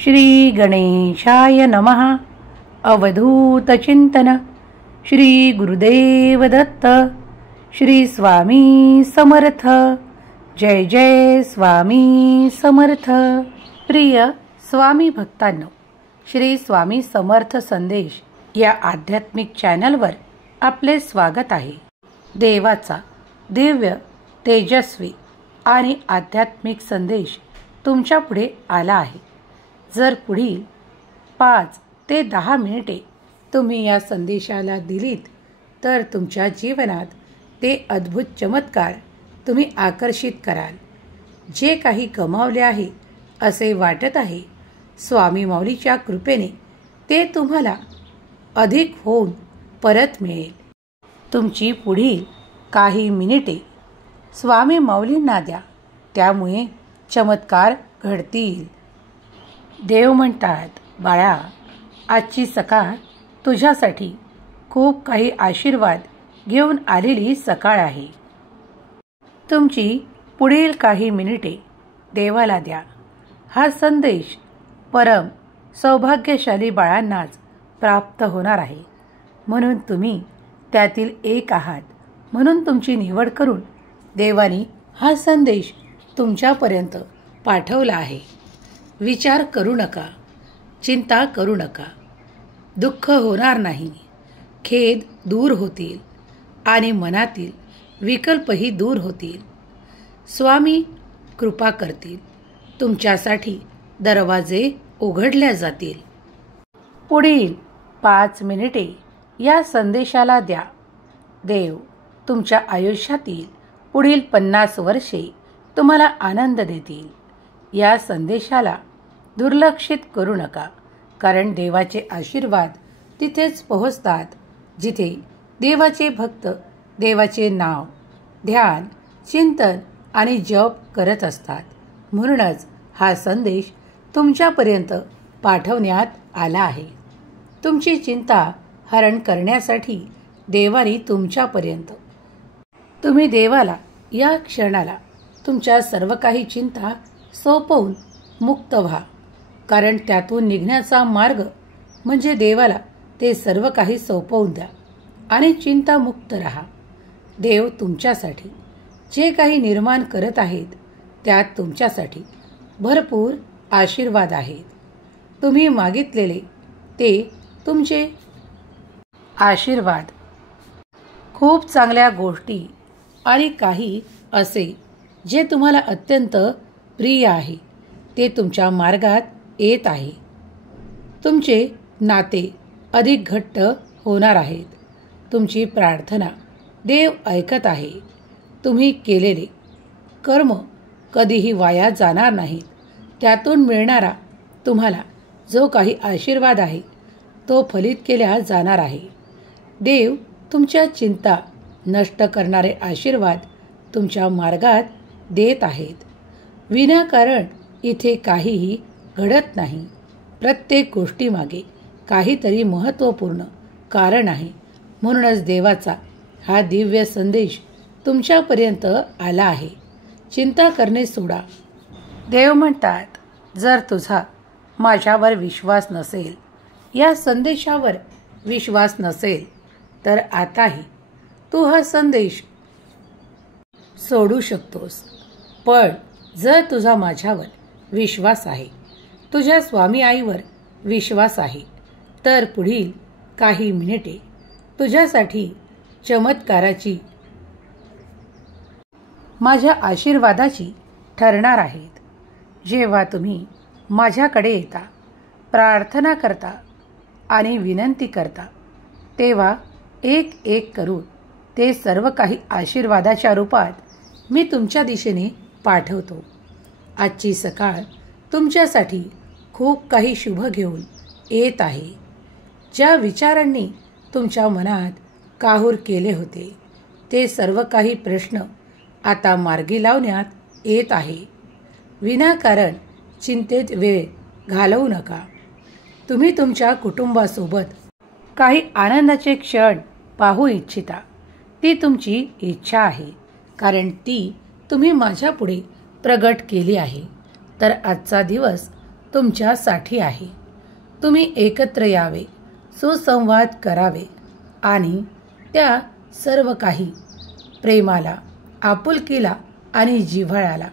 श्री गणेशाय नमः. अवधूत चिंतन. श्री गुरुदेव दत्त. श्री स्वामी समर्थ. जय जय स्वामी समर्थ. प्रिय स्वामी भक्तांनो, श्री स्वामी समर्थ संदेश या आध्यात्मिक चॅनलवर आपले स्वागत आहे. देवाचा दिव्य, तेजस्वी आणि आध्यात्मिक संदेश तुमच्या पुढे आला आहे. जर पुढील 5 ते 10 मिनिटे तुम्ही या संदेशाला दिलीत तर तुमच्या जीवनात ते अद्भुत चमत्कार तुम्ही आकर्षित कराल. जे काही गमावले आहे असे वाटत आहे, स्वामी माऊलीच्या कृपेने ते तुम्हाला अधिक होऊन परत मिळेल. तुमची पुढील काही मिनिटे स्वामी माऊलींना द्या, त्यामुळे चमत्कार घडतील. देव म्हणतात, बाळा, आजची सकाळ तुझ्यासाठी खूप काही आशीर्वाद घेऊन आलेली सकाळ आहे. तुमची पुढील काही मिनिटे देवाला द्या. हा संदेश परम सौभाग्यशाली बाळांनाच प्राप्त होणार आहे, म्हणून तुम्ही त्यातील एक आहात. म्हणून तुमची निवड करून देवानी हा संदेश तुमच्यापर्यंत पाठवला आहे. विचार करू नका, चिंता करू नका. दुःख होणार नाही. खेद दूर होतील आणि मनातील विकल्पही दूर होतील. स्वामी कृपा करतील. तुमच्यासाठी दरवाजे उघडल्या जातील. पुढील 5 मिनिटे या संदेशाला द्या. देव तुमच्या आयुष्यातील पुढील 50 वर्षे तुम्हाला आनंद देतील. या संदेशाला दुर्लक्षित करू नका, कारण देवाचे आशीर्वाद तिथेच पोहोचतात जिथे देवाचे भक्त देवाचे नाव, ध्यान, चिंतन आणि जप करत असतात. म्हणूनच हा संदेश तुमच्यापर्यंत पाठवण्यात आला आहे. तुमची चिंता हरण करण्यासाठी देवानी तुमच्यापर्यंत. तुम्ही देवाला या क्षणाला तुमच्या सर्व काही चिंता सोपवून मुक्त व्हा, कारण त्यातून निघण्याचा मार्ग म्हणजे देवाला ते सर्व काही सोपवून द्या आणि चिंतामुक्त राहा. देव तुमच्यासाठी जे काही निर्माण करत आहेत त्यात तुमच्यासाठी भरपूर आशीर्वाद आहेत. तुम्ही मागितलेले ते तुमचे आशीर्वाद, खूप चांगल्या गोष्टी आणि काही असे जे तुम्हाला अत्यंत प्रिय आहे ते तुमच्या मार्गात येत आहे. तुमचे नाते अधिक घट्ट होणार आहेत. तुमची प्रार्थना देव ऐकत आहे. तुम्ही केलेले कर्म कधीही वाया जाणार नाहीत. त्यातून मिळणारा तुम्हाला जो काही आशीर्वाद आहे तो फलित केल्या जाणार आहे. देव तुमच्या चिंता नष्ट करणारे आशीर्वाद तुमच्या मार्गात देत आहेत. विनाकारण इथे काहीही घडत नाही. प्रत्येक गोष्टीमागे काहीतरी महत्त्वपूर्ण कारण आहे. म्हणूनच देवाचा हा दिव्य संदेश तुमच्यापर्यंत आला आहे. चिंता करणे सोडा. देव म्हणतात, जर तुझा माझ्यावर विश्वास नसेल, या संदेशावर विश्वास नसेल, तर आताही तू हा संदेश सोडू शकतोस. पण जर तुझा माझ्यावर विश्वास आहे, तुझ्या स्वामी आईवर विश्वास आहे, तर पुढील काही मिनिटे तुझ्यासाठी चमत्काराची, माझ्या आशीर्वादाची ठरणार आहेत. जेव्हा तुम्ही माझ्याकडे येता, प्रार्थना करता आणि विनंती करता, तेव्हा एक एक करून ते सर्व काही आशीर्वादाच्या रूपात मी तुमच्या दिशेने पाठवतो. आजची सकाळ तुमच्यासाठी खूप काही शुभ घेऊन येत आहे. ज्या विचारांनी तुमच्या मनात काहूर केले होते ते सर्व काही प्रश्न आता मार्गी लावण्यात येत आहे. विनाकारण चिंतेत वेळ घालवू नका. तुम्ही तुमच्या कुटुंबासोबत काही आनंदाचे क्षण पाहू इच्छिता. ती तुमची इच्छा आहे, कारण ती तुम्ही माझ्यापुढे प्रगट केली आहे. तर आजचा दिवस तुमच्यासाठी आहे. तुम्ही एकत्र यावे, सुसंवाद करावे आणि त्या सर्व काही प्रेमाला, आपुलकीला आणि जिव्हाळ्याला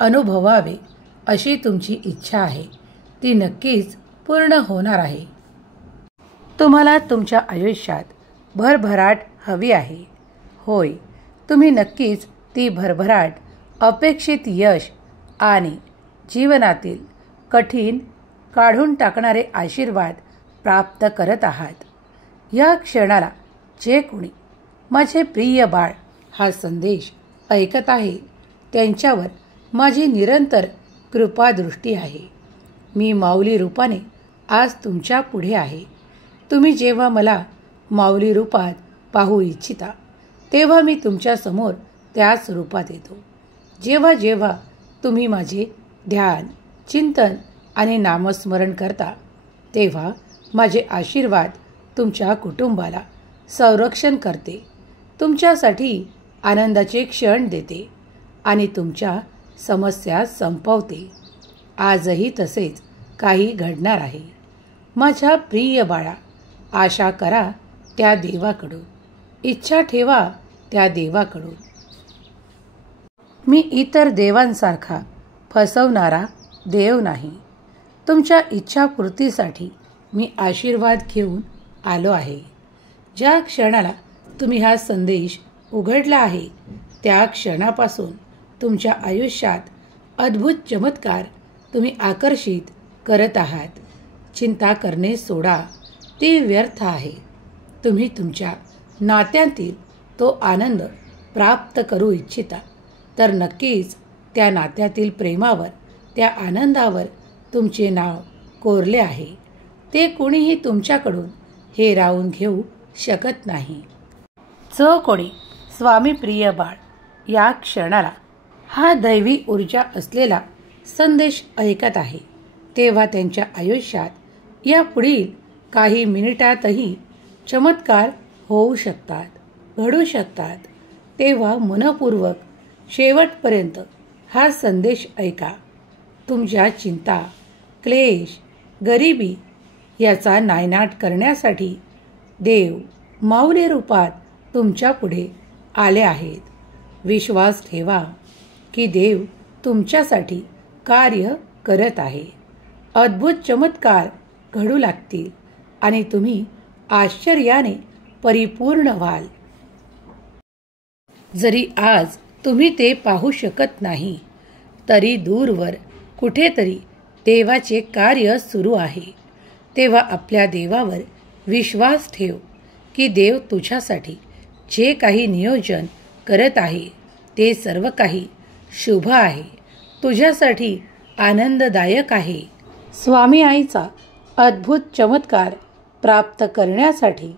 अनुभवावे अशी तुमची इच्छा आहे. ती नक्कीच पूर्ण होणार आहे. तुम्हाला तुमच्या आयुष्यात भरभराट हवी आहे. होय, तुम्ही नक्कीच ती भरभराट, अपेक्षित यश आणि जीवनातील कठीण काढून टाकणारे आशीर्वाद प्राप्त करत आहात. या क्षणाला जे कोणी माझे प्रिय बाळ हा संदेश ऐकत आहे त्यांच्यावर माझी निरंतर कृपादृष्टी आहे. मी माऊली रूपाने आज तुमच्या पुढे आहे. तुम्ही जेव्हा मला माऊली रूपात पाहू इच्छिता तेव्हा मी तुमच्या समोर त्याच रूपात येतो. जेव्हा जेव्हा तुम्ही माझे ध्यान, चिंतन आणि नामस्मरण करता तेव्हा माझे आशीर्वाद तुमच्या कुटुंबाला संरक्षण करते, तुमच्यासाठी आनंदाचे क्षण देते आणि तुमच्या समस्या संपवते. आजही तसेच काही घडणार आहे. माझ्या प्रिय बाळा, आशा करा त्या देवाकडून, इच्छा ठेवा त्या देवाकडून. मी इतर देवांसारखा फसवणारा देव नाही. तुमच्या इच्छापूर्तीसाठी मी आशीर्वाद घेऊन आलो आहे. ज्या क्षणाला तुम्ही हा संदेश उघडला आहे त्या क्षणापासून तुमच्या आयुष्यात अद्भुत चमत्कार तुम्ही आकर्षित करत आहात. चिंता करणे सोडा, ती व्यर्थ आहे. तुम्ही तुमच्या नात्यांतील तो आनंद प्राप्त करू इच्छिता तर नक्कीच त्या नात्यातील प्रेमावर, त्या आनंदावर तुमचे नाव कोरले आहे. ते कोणीही तुमच्याकडून हिरावून घेऊ शकत नाही. जो कोणी स्वामी प्रिय बाळ या क्षणाला हा दैवी ऊर्जा असलेला संदेश ऐकत आहे तेव्हा त्यांच्या आयुष्यात या पुढील काही मिनिटातही चमत्कार होऊ शकतात, घडू शकतात. तेव्हा मनपूर्वक शेवटपर्यंत हा संदेश ऐका. तुमच्या चिंता, क्लेश, गरिबी याचा नायनाट करण्यासाठी देव माऊली रूपात तुमच्या पुढे आले आहेत. विश्वास ठेवा की देव तुमच्यासाठी कार्य करत आहे. अद्भुत चमत्कार घडू लागतील आणि तुम्ही आश्चर्याने परिपूर्ण व्हाल. जरी आज तुम्ही ते पाहू शकत नाही तरी दूरवर कुठेतरी देवाचे कार्य सुरू आहे. तेव्हा आपल्या देवावर विश्वास ठेव की देव तुझ्यासाठी जे काही नियोजन करत आहे ते सर्व काही शुभ आहे, तुझ्यासाठी आनंददायक आहे. स्वामी आईचा अद्भुत चमत्कार प्राप्त करण्यासाठी,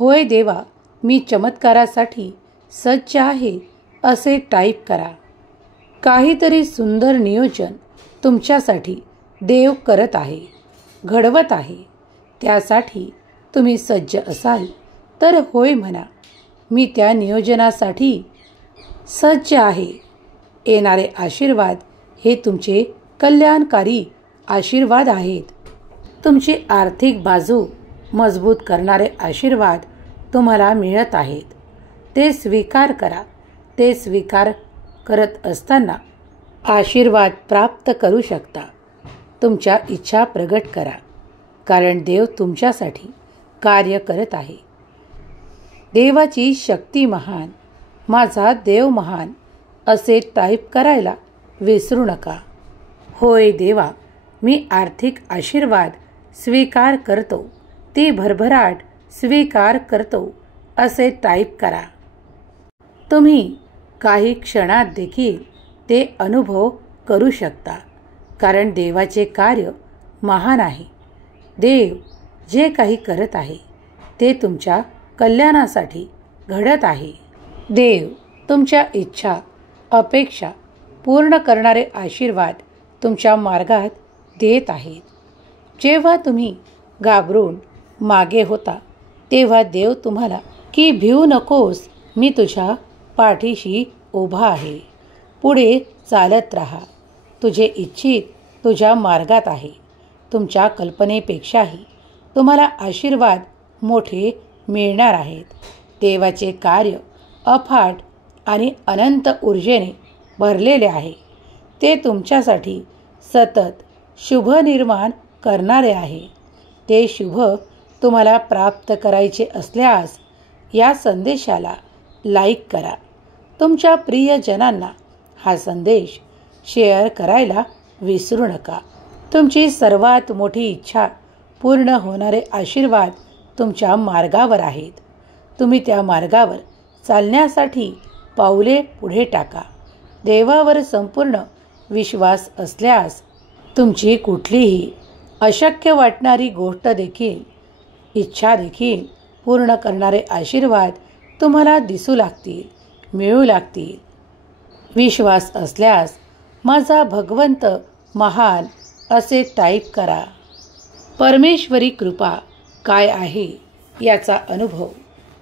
होय देवा मी चमत्कारासाठी सज्ज आहे असे टाईप करा. काहीतरी सुंदर नियोजन तुमच्यासाठी देव करत आहे, घडवत आहे. त्यासाठी तुम्ही सज्ज असाल तर होय म्हणा. मी त्या नियोजनासाठी सज्ज आहे. येणारे आशीर्वाद हे तुमचे कल्याणकारी आशीर्वाद आहेत. तुमची आर्थिक बाजू मजबूत करणारे आशीर्वाद तुम्हाला मिळत आहेत. ते स्वीकार करा. ते स्वीकार करत असताना आशीर्वाद प्राप्त करू शकता. तुमच्या इच्छा प्रगट करा कारण देव तुमच्यासाठी कार्य करत आहे. देवाची शक्ती महान, माझा देव महान असे टाईप करायला विसरू नका. होय देवा मी आर्थिक आशीर्वाद स्वीकार करतो, ती भरभराट स्वीकार करतो असे टाईप करा. तुम्ही काही क्षणात देखील ते अनुभव करू शकता कारण देवाचे कार्य महान आहे. देव जे काही करत आहे ते तुमच्या कल्याणासाठी घडत आहे. देव तुमच्या इच्छा, अपेक्षा पूर्ण करणारे आशीर्वाद तुमच्या मार्गात देत आहेत. जेव्हा तुम्ही घाबरून मागे होता तेव्हा देव तुम्हाला की भिवू नकोस, मी तुझ्या पाठीशी उभा आहे, पुढे चालत राहा, तुझे इच्छित तुझ्या मार्गात आहे. तुमच्या कल्पनेपेक्षाही तुम्हाला आशीर्वाद मोठे मिळणार आहेत. देवाचे कार्य अफाट आणि अनंत ऊर्जेने भरलेले आहे. ते तुमच्यासाठी सतत शुभ निर्माण करणारे आहे. ते शुभ तुम्हाला प्राप्त करायचे असल्यास या संदेशाला लाईक करा. तुमच्या प्रियजनांना हा संदेश शेअर करायला विसरू नका. तुमची सर्वात मोठी इच्छा पूर्ण होणारे आशीर्वाद तुमच्या मार्गावर आहेत. तुम्ही त्या मार्गावर चालण्यासाठी पाऊले पुढे टाका. देवावर संपूर्ण विश्वास असल्यास तुमची कुठलीही अशक्य वाटणारी गोष्ट देखील, इच्छा देखील पूर्ण करणारे आशीर्वाद तुम्हाला दिसू लागतील, मिळू लागतील. विश्वास असल्यास माझा भगवंत महान असे टाईप करा. परमेश्वरी कृपा काय आहे याचा अनुभव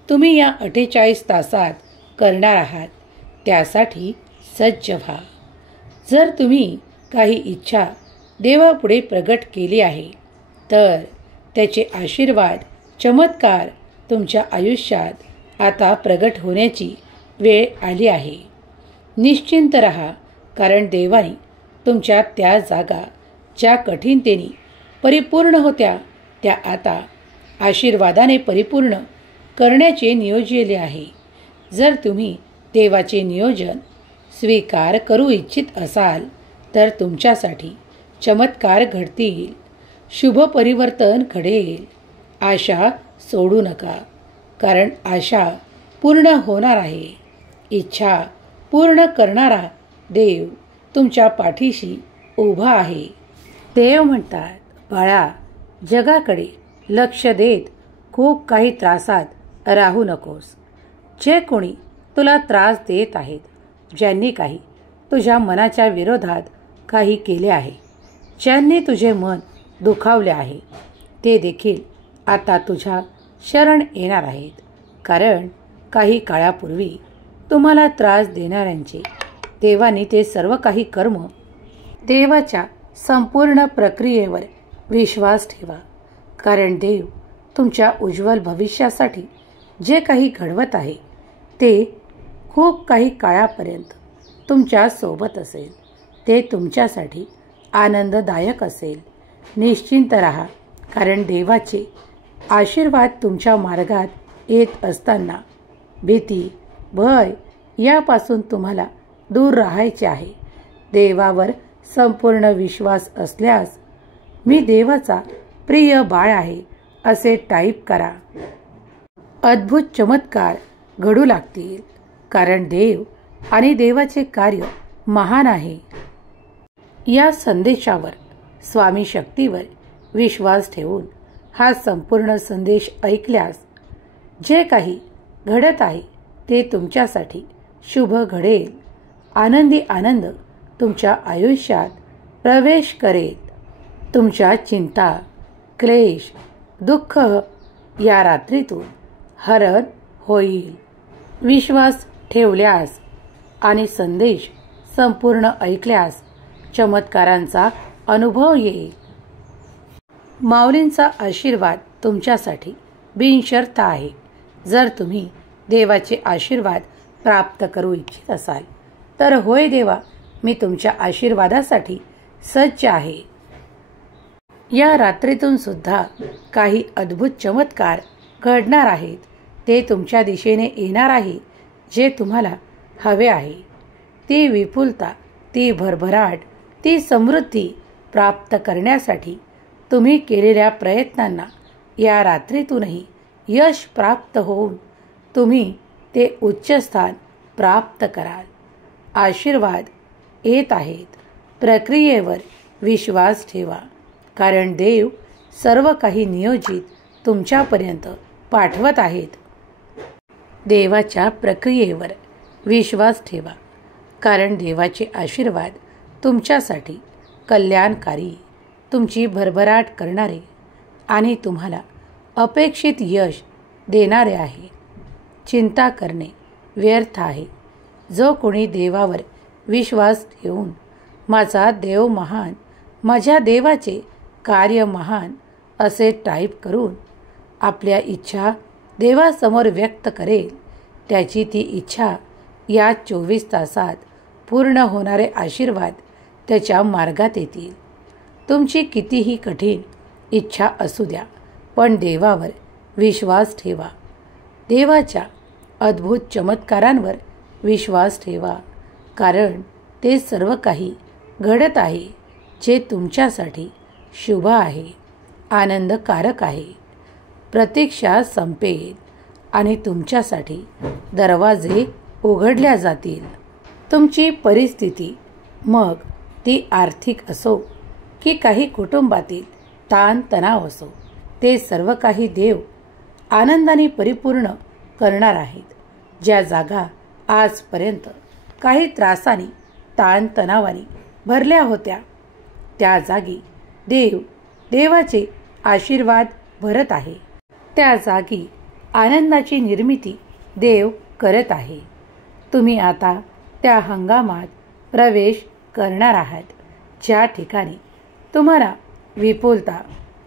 तुम्ही या 48 तासात करणार आहात. त्यासाठी सज्ज व्हा. जर तुम्ही काही इच्छा देवापुढे प्रगट केली आहे तर त्याचे आशीर्वाद, चमत्कार तुमच्या आयुष्यात आता प्रगट होण्याची वेळ आली आहे. निश्चिंत रहा, कारण देवाने तुमच्या त्या जागा ज्या कठीणतेने परिपूर्ण होत्या त्या आता आशीर्वादाने परिपूर्ण करण्याचे नियोजले आहे. जर तुम्ही देवाचे नियोजन स्वीकार करू इच्छित असाल तर तुमच्यासाठी चमत्कार घडतील, शुभ परिवर्तन घडेल. आशा सोडू नका, कारण आशा पूर्ण होणार आहे. इच्छा पूर्ण करणारा देव तुमच्या पाठीशी उभा आहे. देव म्हणतात, बाळा, जगाकडे लक्ष देत खूप काही त्रासात राहू नकोस. जे कोणी तुला त्रास देत आहेत, ज्यांनी काही तुझ्या मनाच्या विरोधात काही केले आहे, ज्यांनी तुझे मन दुखावले आहे, ते देखील आता तुझ्या शरण येणार आहेत. कारण काही काळापूर्वी तुम्हाला त्रास देणाऱ्यांचे देवाने ते सर्व काही कर्म, देवाच्या संपूर्ण प्रक्रियेवर विश्वास ठेवा. कारण देव तुमच्या उज्ज्वल भविष्यासाठी जे काही घडवत आहे ते खूप काही काळापर्यंत तुमच्या सोबत असेल. ते तुमच्यासाठी आनंददायक असेल. निश्चिंत राहा, कारण देवाचे आशीर्वाद तुमच्या मार्गात येत असताना भीती, भय यापासून तुम्हाला दूर राहायचे आहे. देवावर संपूर्ण विश्वास असल्यास मी देवाचा प्रिय बाळ आहे असे टाईप करा. अद्भुत चमत्कार घडू लागतील, कारण देव आणि देवाचे कार्य महान आहे. या संदेशावर, स्वामी शक्तीवर विश्वास ठेवून हा संपूर्ण संदेश ऐकल्यास जे काही घडत आहे ते तुमच्यासाठी शुभ घडेल. आनंदी आनंद तुमच्या आयुष्यात प्रवेश करेल. तुमच्या चिंता, क्लेश, दुःख या रात्रीतून हरण होईल. विश्वास ठेवल्यास आणि संदेश संपूर्ण ऐकल्यास चमत्कारांचा अनुभव येईल. माऊलींचा आशीर्वाद तुमच्यासाठी बिनशर्त आहे. जर तुम्ही देवाचे आशीर्वाद प्राप्त करू इच्छित असाल तर होय देवा, मी तुमच्या आशीर्वादासाठी सज्ज आहे. या रात्रीतून सुद्धा काही अद्भुत चमत्कार घडणार आहेत. ते तुमच्या दिशेने येणार आहे. जे तुम्हाला हवे आहे, ती विपुलता, ती भरभराट, ती समृद्धी प्राप्त करण्यासाठी तुम्ही केलेल्या प्रयत्नांना या रात्रीतूनही यश प्राप्त होऊन तुम्ही ते उच्चस्थान प्राप्त कराल. आशीर्वाद येत आहेत. प्रक्रियेवर विश्वास ठेवा, कारण देव सर्व काही नियोजित तुमच्यापर्यंत पाठवत आहेत. देवाच्या प्रक्रियेवर विश्वास ठेवा, कारण देवाचे आशीर्वाद तुमच्यासाठी कल्याणकारी, तुमची भरभराट करणारे आणि तुम्हाला अपेक्षित यश देणारे आहे. चिंता करणे व्यर्थ आहे. जो कोणी देवावर विश्वास ठेवून माझा देव महान, माझ्या देवाचे कार्य महान असे टाईप करून आपल्या इच्छा देवासमोर व्यक्त करेल, त्याची ती इच्छा या 24 तासात पूर्ण होणारे आशीर्वाद त्याच्या मार्गात येतील. तुमची कितीही कठीण इच्छा असू द्या, पण देवावर विश्वास ठेवा. देवाच्या अद्भुत चमत्कारांवर विश्वास ठेवा, कारण ते सर्व काही घडत आहे जे तुमच्यासाठी शुभ आहे, आनंदकारक आहे. प्रतीक्षा संपेल आणि तुमच्यासाठी दरवाजे उघडल्या जातील. तुमची परिस्थिती, मग ती आर्थिक असो की काही कुटुंबातील ताणतणाव असो, ते सर्व काही देव आनंदाने परिपूर्ण करणार आहेत. ज्या जागा आजपर्यंत काही त्रासाने ताणतणावाने भरल्या होत्या, त्या जागी देवाचे आशीर्वाद भरत आहे. त्या जागी आनंदाची निर्मिती देव करत आहे. तुम्ही आता त्या हंगामात प्रवेश करणार आहात, ज्या ठिकाणी तुम्हाला विपुलता,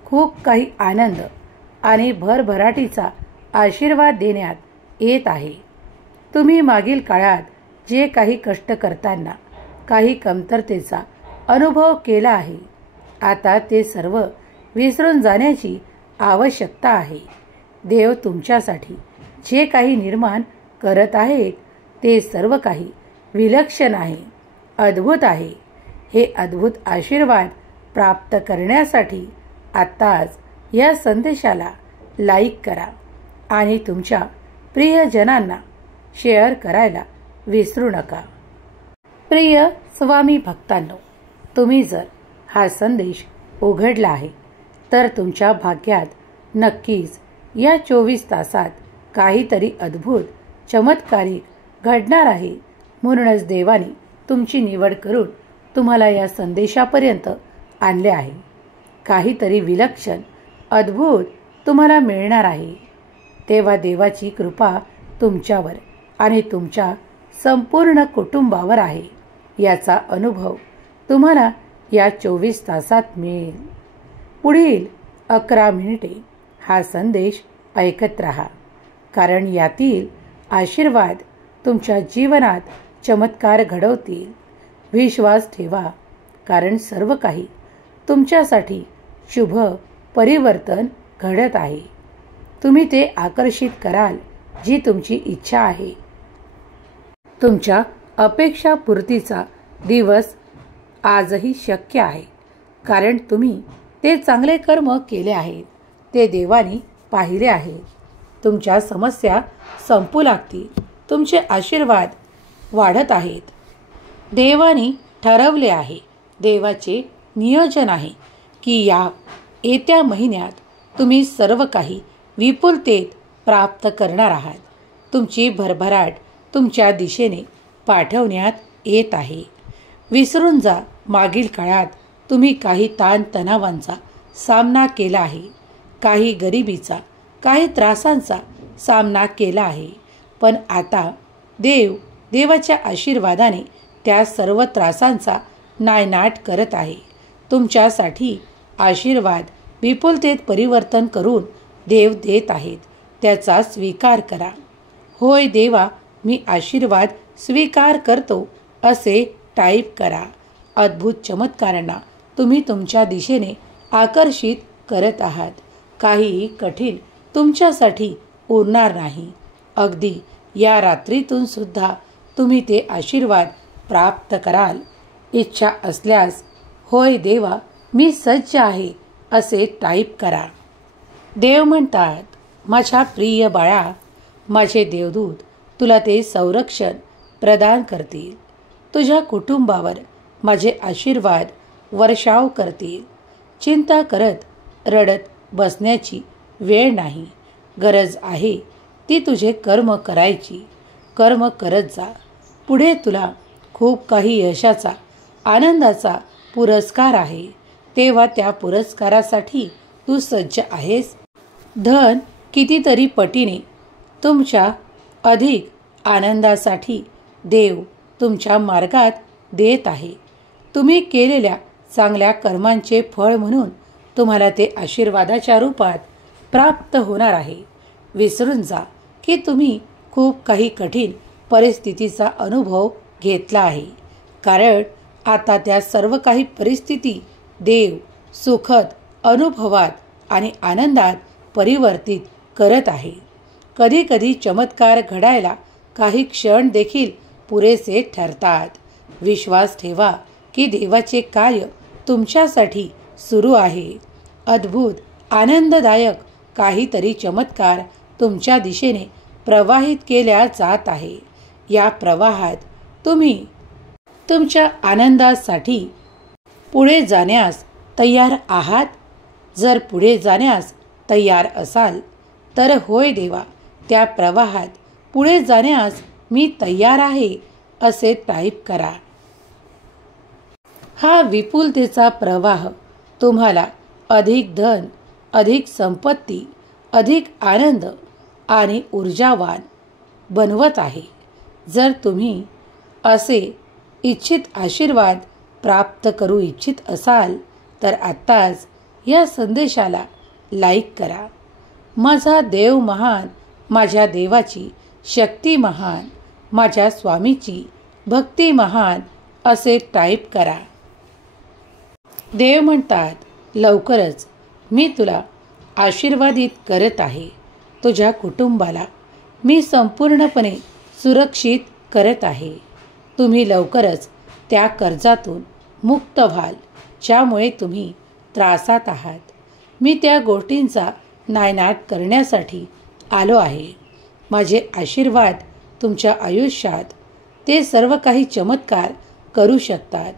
खूप काही आनंद आणि भरभराटीचा आशीर्वाद देण्यात येत आहे. तुम्ही मागील काळात जे काही कष्ट करताना काही कमतरतेचा अनुभव केला आहे, आता ते सर्व विसरून जाण्याची आवश्यकता आहे. देव तुमच्यासाठी जे काही निर्माण करत आहेत, ते सर्व काही विलक्षण आहे, अद्भुत आहे. हे अद्भुत आशीर्वाद प्राप्त करण्यासाठी आत्ताच या संदेशाला लाईक करा आणि तुमच्या प्रियजनांना शेअर करायला विसरू नका. प्रिय स्वामी भक्तांनो, तुम्ही जर हा संदेश उघडला आहे तर तुमच्या भाग्यात नक्कीच या 24 तासात काहीतरी अद्भुत चमत्कारिक घडणार आहे. म्हणूनच देवाने तुमची निवड करून तुम्हाला या संदेशापर्यंत आणले आहे. काहीतरी विलक्षण अद्भुत तुम्हाला मिळणार आहे. तेव्हा देवाची कृपा तुमच्यावर आणि तुमच्या संपूर्ण कुटुंबावर आहे, याचा अनुभव तुम्हाला या 24 तासात मिळेल. पुढील 11 मिनिटे हा संदेश ऐकत राहा, कारण यातील आशीर्वाद तुमच्या जीवनात चमत्कार घडवतील. विश्वास ठेवा, कारण सर्व काही तुमच्यासाठी शुभ परिवर्तन घडत आहे. तुम्ही ते आकर्षित कराल जी तुमची इच्छा आहे. तुमच्या अपेक्षा पूर्तीचा दिवस आजही शक्य आहे, कारण तुम्ही ते चांगले कर्म केले आहेत, ते देवाने पाहिले आहेत. तुमच्या समस्या संपू लागतील, तुमचे आशीर्वाद वाढत आहेत. देवाने ठरवले आहे, देवाचे नियोजन आहे की या येत्या महिन्यात तुम्ही सर्व काही विपुलतेत प्राप्त करणार आहात. तुमची भरभराट तुमच्या दिशेने पाठवण्यात येत आहे. विसरून जा, मागील काळात तुम्ही काही ताणतणावांचा सामना केला आहे, काही गरिबीचा, काही त्रासांचा सामना केला आहे. पण आता देवाच्या आशीर्वादाने त्या सर्व त्रासांचा नायनाट करत आहे. तुमच्यासाठी आशीर्वाद विपुलतेत परिवर्तन करून देव देत आहेत, त्याचा स्वीकार करा. होय देवा, मी आशीर्वाद स्वीकार करतो असे टाईप करा. अद्भुत चमत्कारांना तुम्ही तुमच्या दिशेने आकर्षित करत आहात. काहीही कठीण तुमच्यासाठी उरणार नाही. अगदी या रात्रीतून सुद्धा तुम्ही ते आशीर्वाद प्राप्त कराल. इच्छा असल्यास होय देवा, मी सज्ज आहे असे टाईप करा. देव म्हणतात, माझ्या प्रिय बाळा, माझे देवदूत तुला ते संरक्षण प्रदान करतील. तुझ्या कुटुंबावर माझे आशीर्वाद वर्षाव करतील. चिंता करत रडत बसण्याची वेळ नाही. गरज आहे ती तुझे कर्म करायची. कर्म करत जा. पुढे तुला खूप काही यशाचा, आनंदाचा पुरस्कार आहे. तेव्हा त्या पुरस्कारासाठी तू सज्ज आहेस. धन कितीतरी पटीने तुमच्या अधिक आनंदासाठी देव तुमच्या मार्गात देत आहे. तुम्ही केलेल्या चांगल्या कर्मांचे फळ म्हणून तुम्हाला ते आशीर्वादाच्या रूपात प्राप्त होणार आहे. विसरून जा की तुम्ही खूप काही कठीण परिस्थितीचा अनुभव घेतला आहे, कारण आता त्या सर्व काही परिस्थिती देव सुखद अनुभवात आणि आनंदात परिवर्तित करत आहे. कधी कधी चमत्कार घडायला काही क्षण देखील पुरेसे ठरतात. विश्वास ठेवा की देवाचे कार्य तुमच्यासाठी सुरू आहे. अद्भुत आनंददायक काहीतरी चमत्कार तुमच्या दिशेने प्रवाहित केल्या जात आहे. या प्रवाहात तुम्ही तुमच्या आनंदासाठी पुढे जाण्यास तयार आहात. जर पुढे जाण्यास तयार असाल तर होय देवा, त्या प्रवाहात पुढे जाण्यास मी तयार आहे असे टाईप करा. हा विपुलतेचा प्रवाह तुम्हाला अधिक धन, अधिक संपत्ती, अधिक आनंद आणि ऊर्जावान बनवत आहे. जर तुम्ही असे इच्छित आशीर्वाद प्राप्त करू इच्छित असाल तर आत्ताच या संदेशाला लाईक करा. माझा देव महान, माझ्या देवाची शक्ती महान, माझ्या स्वामीची भक्ती महान असे टाईप करा. देव म्हणतात, लवकरच मी तुला आशीर्वादित करत आहे. तुझ्या कुटुंबाला मी संपूर्णपणे सुरक्षित करत आहे. तुम्ही लवकरच त्या कर्जातून मुक्त व्हाल ज्यामुळे तुम्ही त्रासात आहात. मी त्या गोष्टींचा नायनाट करण्यासाठी आलो आहे. माझे आशीर्वाद तुमच्या आयुष्यात ते सर्व काही चमत्कार करू शकतात.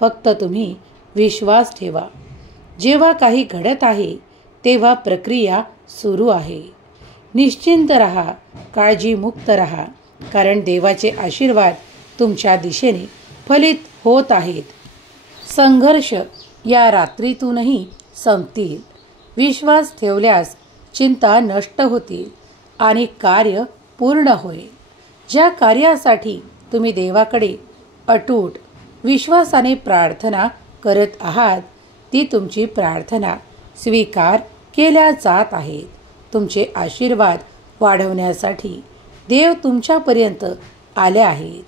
फक्त तुम्ही विश्वास ठेवा. जेव्हा काही घडत आहे तेव्हा प्रक्रिया सुरू आहे. निश्चिंत रहा, काळजीमुक्त रहा, कारण देवाचे आशीर्वाद तुमच्या दिशेने फलित होत आहेत. संघर्ष या रात्रीतूनही संपतील. विश्वास ठेवल्यास चिंता नष्ट होतील आणि कार्य पूर्ण होईल. ज्या कार्यासाठी तुम्ही देवाकडे अटूट विश्वासाने प्रार्थना करत आहात ती तुमची प्रार्थना स्वीकार केल्या जात आहेत. तुमचे आशीर्वाद वाढवण्यासाठी देव तुमच्यापर्यंत आले आहेत.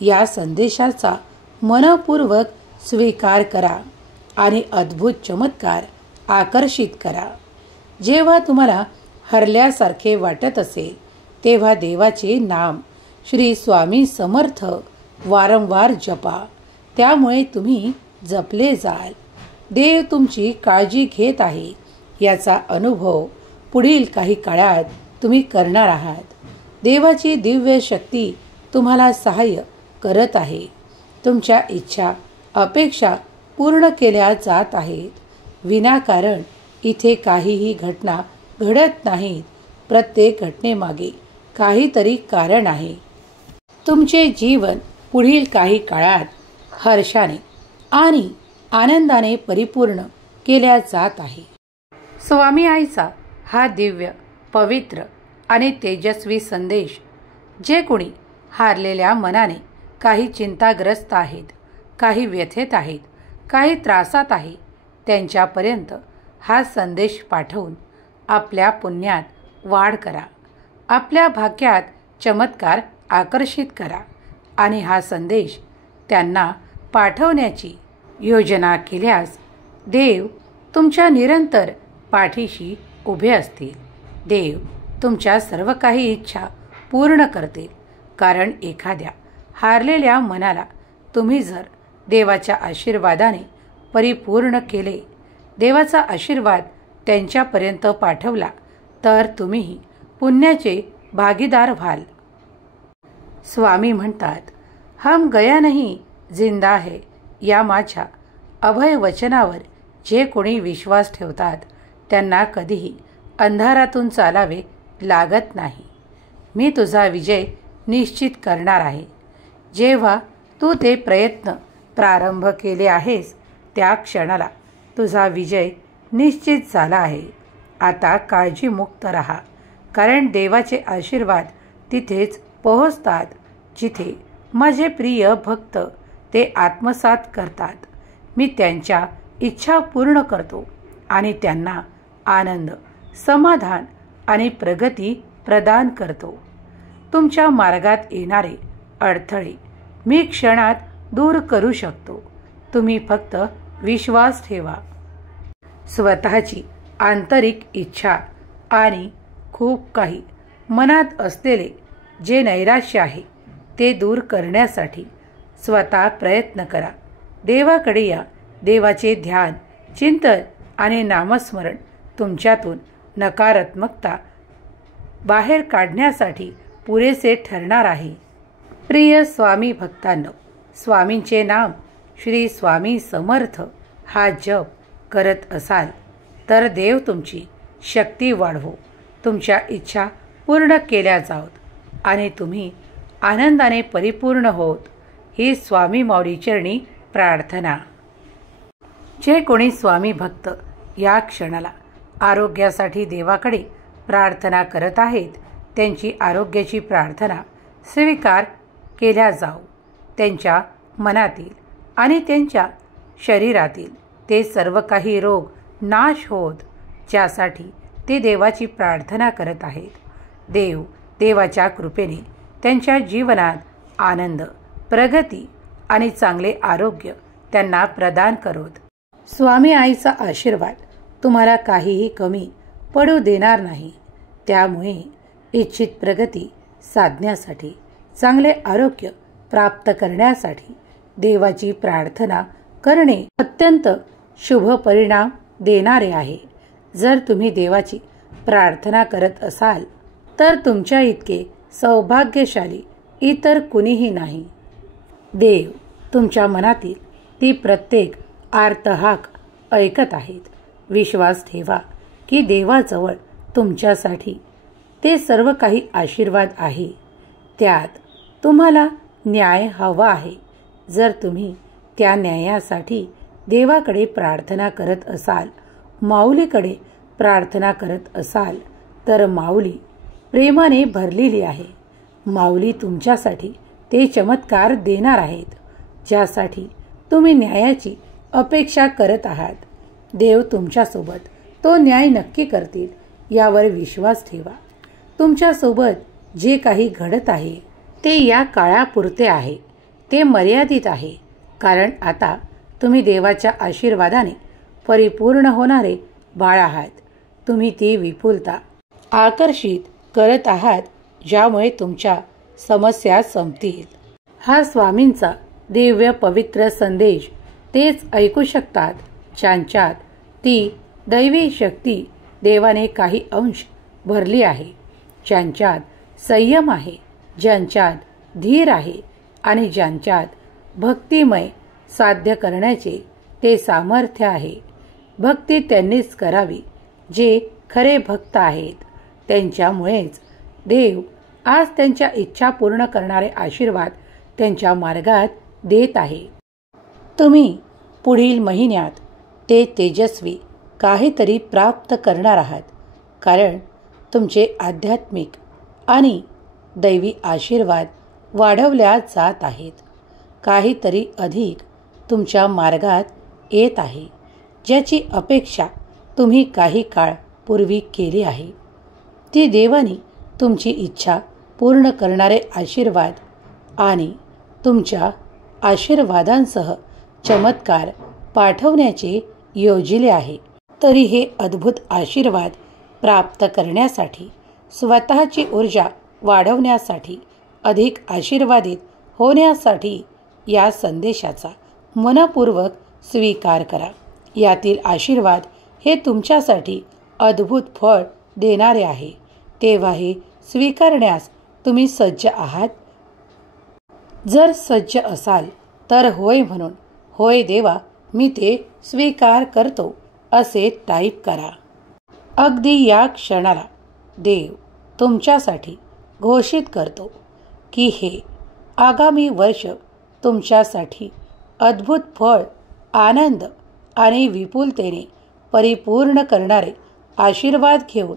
या संदेशाचा मनपूर्वक स्वीकार करा आणि अद्भुत चमत्कार आकर्षित करा. जेव्हा तुम्हाला हरल्यासारखे वाटत असेल तेव्हा देवाचे नाम श्री स्वामी समर्थ वारंवार जपा. त्यामुळे तुम्ही जपले जाल. देव तुमची काळजी घेत आहे याचा अनुभव पुढील काही काळात तुम्ही करणार आहात. देवाची दिव्य शक्ती तुम्हाला सहाय्य करत आहे. तुमच्या इच्छा अपेक्षा पूर्ण केल्या जात आहेत. विनाकारण इथे काहीही घटना घडत नाहीत. प्रत्येक घटनेमागे काहीतरी कारण आहे. तुमचे जीवन पुढील काही काळात हर्षाने आणि आनंदाने परिपूर्ण केल्या जात आहे. स्वामी आईचा हा दिव्य, पवित्र आणि तेजस्वी संदेश जे कोणी हारलेल्या मनाने काही चिंताग्रस्त आहेत, काही व्यथेत आहेत, काही त्रासात आहे त्यांच्यापर्यंत हा संदेश पाठवून आपल्या पुण्यात वाढ करा. आपल्या भाग्यात चमत्कार आकर्षित करा आणि हा संदेश त्यांना पाठवण्याची योजना केल्यास देव तुमच्या निरंतर पाठीशी उभे असतील. देव तुमच्या सर्व काही इच्छा पूर्ण करतील, कारण एखाद्या हारलेल्या मनाला तुम्ही जर देवाच्या आशीर्वादाने परिपूर्ण केले, देवाचा आशीर्वाद त्यांच्यापर्यंत पाठवला तर तुम्हीही पुण्याचे भागीदार व्हाल. स्वामी म्हणतात, हम गया नहीं जिंदा है या माझ्या अभय वचनावर जे कोणी विश्वास ठेवतात त्यांना कधीही अंधारातून चालावे लागत नाही. मी तुझा विजय निश्चित करणार आहे. जेव्हा तू ते प्रयत्न प्रारंभ केले आहेस त्या क्षणाला तुझा विजय निश्चित झाला आहे. आता काळजीमुक्त रहा, कारण देवाचे आशीर्वाद तिथेच पोहोचतात जिथे माझे प्रिय भक्त ते आत्मसात करतात. मी त्यांच्या इच्छा पूर्ण करतो आणि त्यांना आनंद, समाधान आणि प्रगती प्रदान करतो. तुमच्या मार्गात येणारे अडथळे मी क्षणात दूर करू शकतो. तुम्ही फक्त विश्वास ठेवा. स्वतःची आंतरिक इच्छा आणि खूप काही मनात असलेले जे नैराश्य आहे ते दूर करण्यासाठी स्वतः प्रयत्न करा. देवाकडे या. देवाचे ध्यान, चिंतन आणि नामस्मरण तुमच्यातून नकारात्मकता बाहेर काढण्यासाठी पुरेसे ठरणार आहे. प्रिय स्वामी भक्तांनो, स्वामींचे नाम श्री स्वामी समर्थ हा जप करत असाल तर देव तुमची शक्ती वाढवो, तुमच्या इच्छा पूर्ण केल्या जावत आणि तुम्ही आनंदाने परिपूर्ण होत, ही स्वामी माऊली चरणी प्रार्थना. जे कोणी स्वामी भक्त या क्षणाला आरोग्यासाठी देवाकडे प्रार्थना करत आहेत, त्यांची आरोग्याची प्रार्थना स्वीकार केल्या जाऊ. त्यांच्या मनातील आणि त्यांच्या शरीरातील ते सर्व काही रोग नाश होत, ज्यासाठी ते देवाची प्रार्थना करत आहेत. देवाच्या कृपेने त्यांच्या जीवनात आनंद, प्रगती आणि चांगले आरोग्य त्यांना प्रदान करोत. स्वामी आईचा आशीर्वाद तुम्हाला काहीही कमी पडू देणार नाही. त्यामुळे इच्छित प्रगती साधण्यासाठी, चांगले आरोग्य प्राप्त करण्यासाठी देवाची प्रार्थना करणे अत्यंत शुभ परिणाम देणारे आहे. जर तुम्ही देवाची प्रार्थना करत असाल तर तुमच्या इतके सौभाग्यशाली इतर कुणीही नाही. देव तुमच्या मनातील ती प्रत्येक आर्तहाक ऐकत आहेत. विश्वास ठेवा की देवाजवळ तुमच्यासाठी ते सर्व काही आशीर्वाद आहे. त्यात तुम्हाला न्याय हवा आहे. जर तुम्ही त्या न्यायासाठी देवाकडे प्रार्थना करत असाल, माऊलीकडे प्रार्थना करत असाल तर माऊली प्रेमाने भरलेली आहे. माऊली तुमच्यासाठी ते चमत्कार देणार आहेत, ज्यासाठी तुम्ही न्यायाची अपेक्षा करत आहात. देव तुमच्यासोबत तो न्याय नक्की करतील, यावर विश्वास ठेवा. तुमच्यासोबत जे काही घडत आहे ते या काळापुरते आहे, ते मर्यादित आहे. कारण आता तुम्ही देवाच्या आशीर्वादाने परिपूर्ण होणारे बाळ आहात. तुम्ही ती विपुलता आकर्षित करत आहात, ज्यामुळे तुमच्या समस्या संपतील. हा स्वामींचा दिव्य पवित्र संदेश तेच ऐकू शकतात ज्यांच्यात ती दैवी शक्ती देवाने काही अंश भरली आहे, ज्यांच्यात संयम आहे, ज्यांच्यात धीर आहे आणि ज्यांच्यात भक्तिमय साध्य करण्याचे ते सामर्थ्य आहे. भक्ती त्यांनीच करावी जे खरे भक्त आहेत. त्यांच्यामुळेच देव आज त्यांच्या इच्छा पूर्ण करणारे आशीर्वाद त्यांच्या मार्गात देत आहे. तुम्ही पुढील महिन्यात ते तेजस्वी काहीतरी प्राप्त करणार आहात, कारण तुमचे आध्यात्मिक आणि दैवी आशीर्वाद वाढवल्या जात आहेत. काहीतरी अधिक तुमच्या मार्गात येत आहे, ज्याची अपेक्षा तुम्ही काही काळ पूर्वी केली आहे. ती देवाने तुमची इच्छा पूर्ण करणारे आशीर्वाद आणि तुमच्या आशीर्वादांसह चमत्कार पाठवण्याचे योजिले आहे. तरी हे अद्भुत आशीर्वाद प्राप्त करण्यासाठी, स्वतःची ऊर्जा वाढवण्यासाठी, अधिक आशीर्वादित होण्यासाठी या संदेशाचा मनपूर्वक स्वीकार करा. यातील आशीर्वाद हे तुमच्यासाठी अद्भुत फळ देणारे आहे. तेव्हा हे स्वीकारण्यास तुम्ही सज्ज आहात. जर सज्ज असाल तर होय म्हणून होय देवा मी ते स्वीकार करतो असे टाईप करा. अगदी या क्षणाला देव तुमच्यासाठी घोषित करतो की हे आगामी वर्ष तुमच्यासाठी अद्भुत फळ, आनंद आणि विपुलतेने परिपूर्ण करणारे आशीर्वाद घेऊन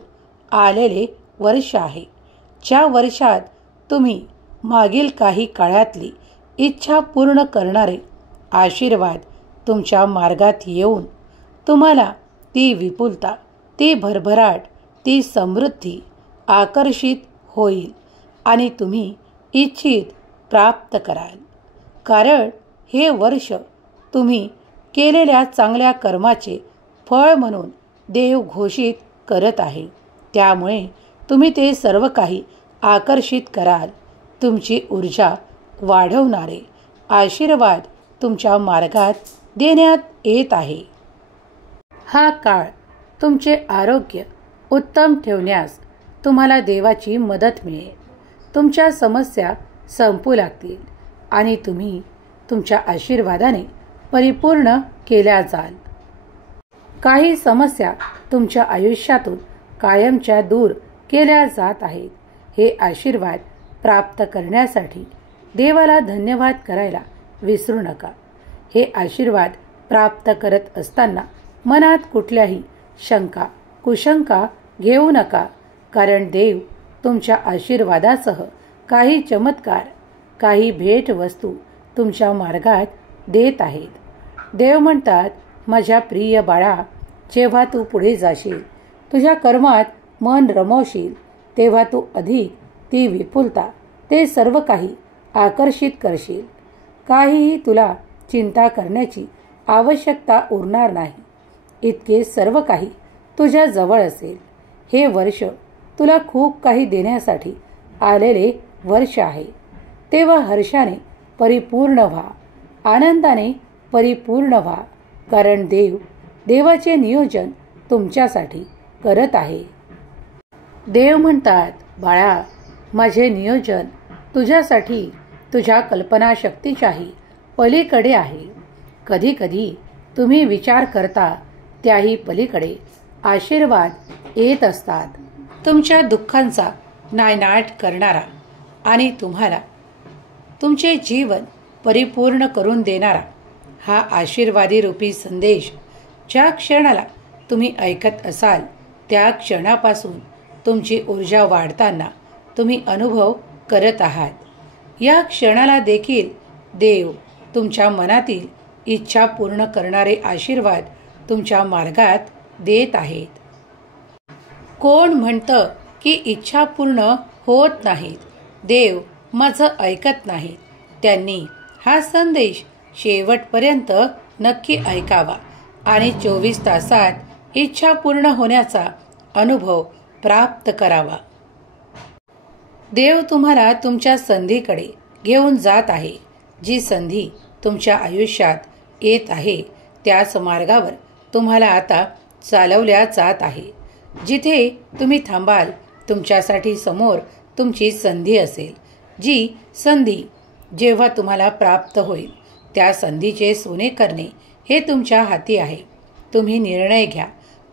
आलेले वर्ष आहे. ज्या वर्षात तुम्ही मागील काही काळातली इच्छा पूर्ण करणारे आशीर्वाद तुमच्या मार्गात येऊन तुम्हाला ती विपुलता, ती भरभराट, ती समृद्धी आकर्षित होईल आणि तुम्ही इच्छित प्राप्त कराल. कारण हे वर्ष तुम्ही केलेल्या चांगल्या कर्माचे फळ म्हणून देव घोषित करत आहे. त्यामुळे तुम्ही ते सर्व काही आकर्षित कराल. तुमची ऊर्जा वाढवणारे आशीर्वाद तुमच्या मार्गात देण्यात येत आहे. हा काळ तुमचे आरोग्य उत्तम ठेवण्यास तुम्हाला देवाची मदत मिळेल. तुमच्या समस्या संपू लागतील आणि तुम्ही तुमच्या आशीर्वादाने परिपूर्ण केल्या जाल. काही समस्या तुमच्या आयुष्यातून कायमच्या दूर केल्या जात आहेत. हे आशीर्वाद प्राप्त करण्यासाठी देवाला धन्यवाद करायला विसरू नका. हे आशीर्वाद प्राप्त करत असताना मनात कुठल्याही शंका कुशंका घेऊ नका. कारण देव तुमच्या आशीर्वादासह काही चमत्कार, काही भेटवस्तू तुमच्या मार्गात देत आहेत. देव म्हणतात, माझ्या प्रिय बाळा, जेव्हा तू पुढे जाशील, तुझ्या कर्मात मन रमवशील, तेव्हा तू अधिक ती विपुलता, ते सर्व काही आकर्षित करशील. काहीही तुला चिंता करण्याची आवश्यकता उरणार नाही. इतके सर्व काही तुझ्या जवळ असेल. हे वर्ष तुला खूप काही देण्यासाठी आलेले वर्ष आहे. तेव्हा हर्षाने परिपूर्ण व्हा, आनंदाने परिपूर्ण व्हा. कारण देवाचे नियोजन तुमच्यासाठी करत आहे. देव म्हणतात, बाळा, माझे नियोजन तुझ्यासाठी तुझ्या कल्पनाशक्तीच्याही पलीकडे आहे. कधी कधी तुम्ही विचार करता त्याही पलीकडे आशीर्वाद येत असतात. तुमच्या दुःखांचा नायनाट करणारा आणि तुम्हाला तुमचे जीवन परिपूर्ण करून देणारा हा आशीर्वादी रूपी संदेश ज्या क्षणाला तुम्ही ऐकत असाल, त्या क्षणापासून तुमची ऊर्जा वाढताना तुम्ही अनुभव करत आहात. या क्षणाला देखील देव तुमच्या मनातील इच्छा पूर्ण करणारे आशीर्वाद तुमच्या मार्गात देत आहेत. कोण म्हणतं की इच्छा पूर्ण होत नाहीत, देव माझं ऐकत नाहीत, त्यांनी हा संदेश शेवटपर्यंत नक्की ऐकावा आणि 24 तासात इच्छा पूर्ण होण्याचा अनुभव प्राप्त करावा. देव तुम्हाला तुमच्या संधीकडे घेऊन जात आहे. जी संधी तुमच्या आयुष्यात येत आहे त्याच मार्गावर तुम्हाला आता चालवल्या जात आहे. जिथे तुम्ही थांबाल तुमच्यासाठी समोर तुमची संधी असेल. जी संधी जेव्हा तुम्हाला प्राप्त होईल त्या संधीचे सोने करणे हे तुमच्या हाती आहे. तुम्ही निर्णय घ्या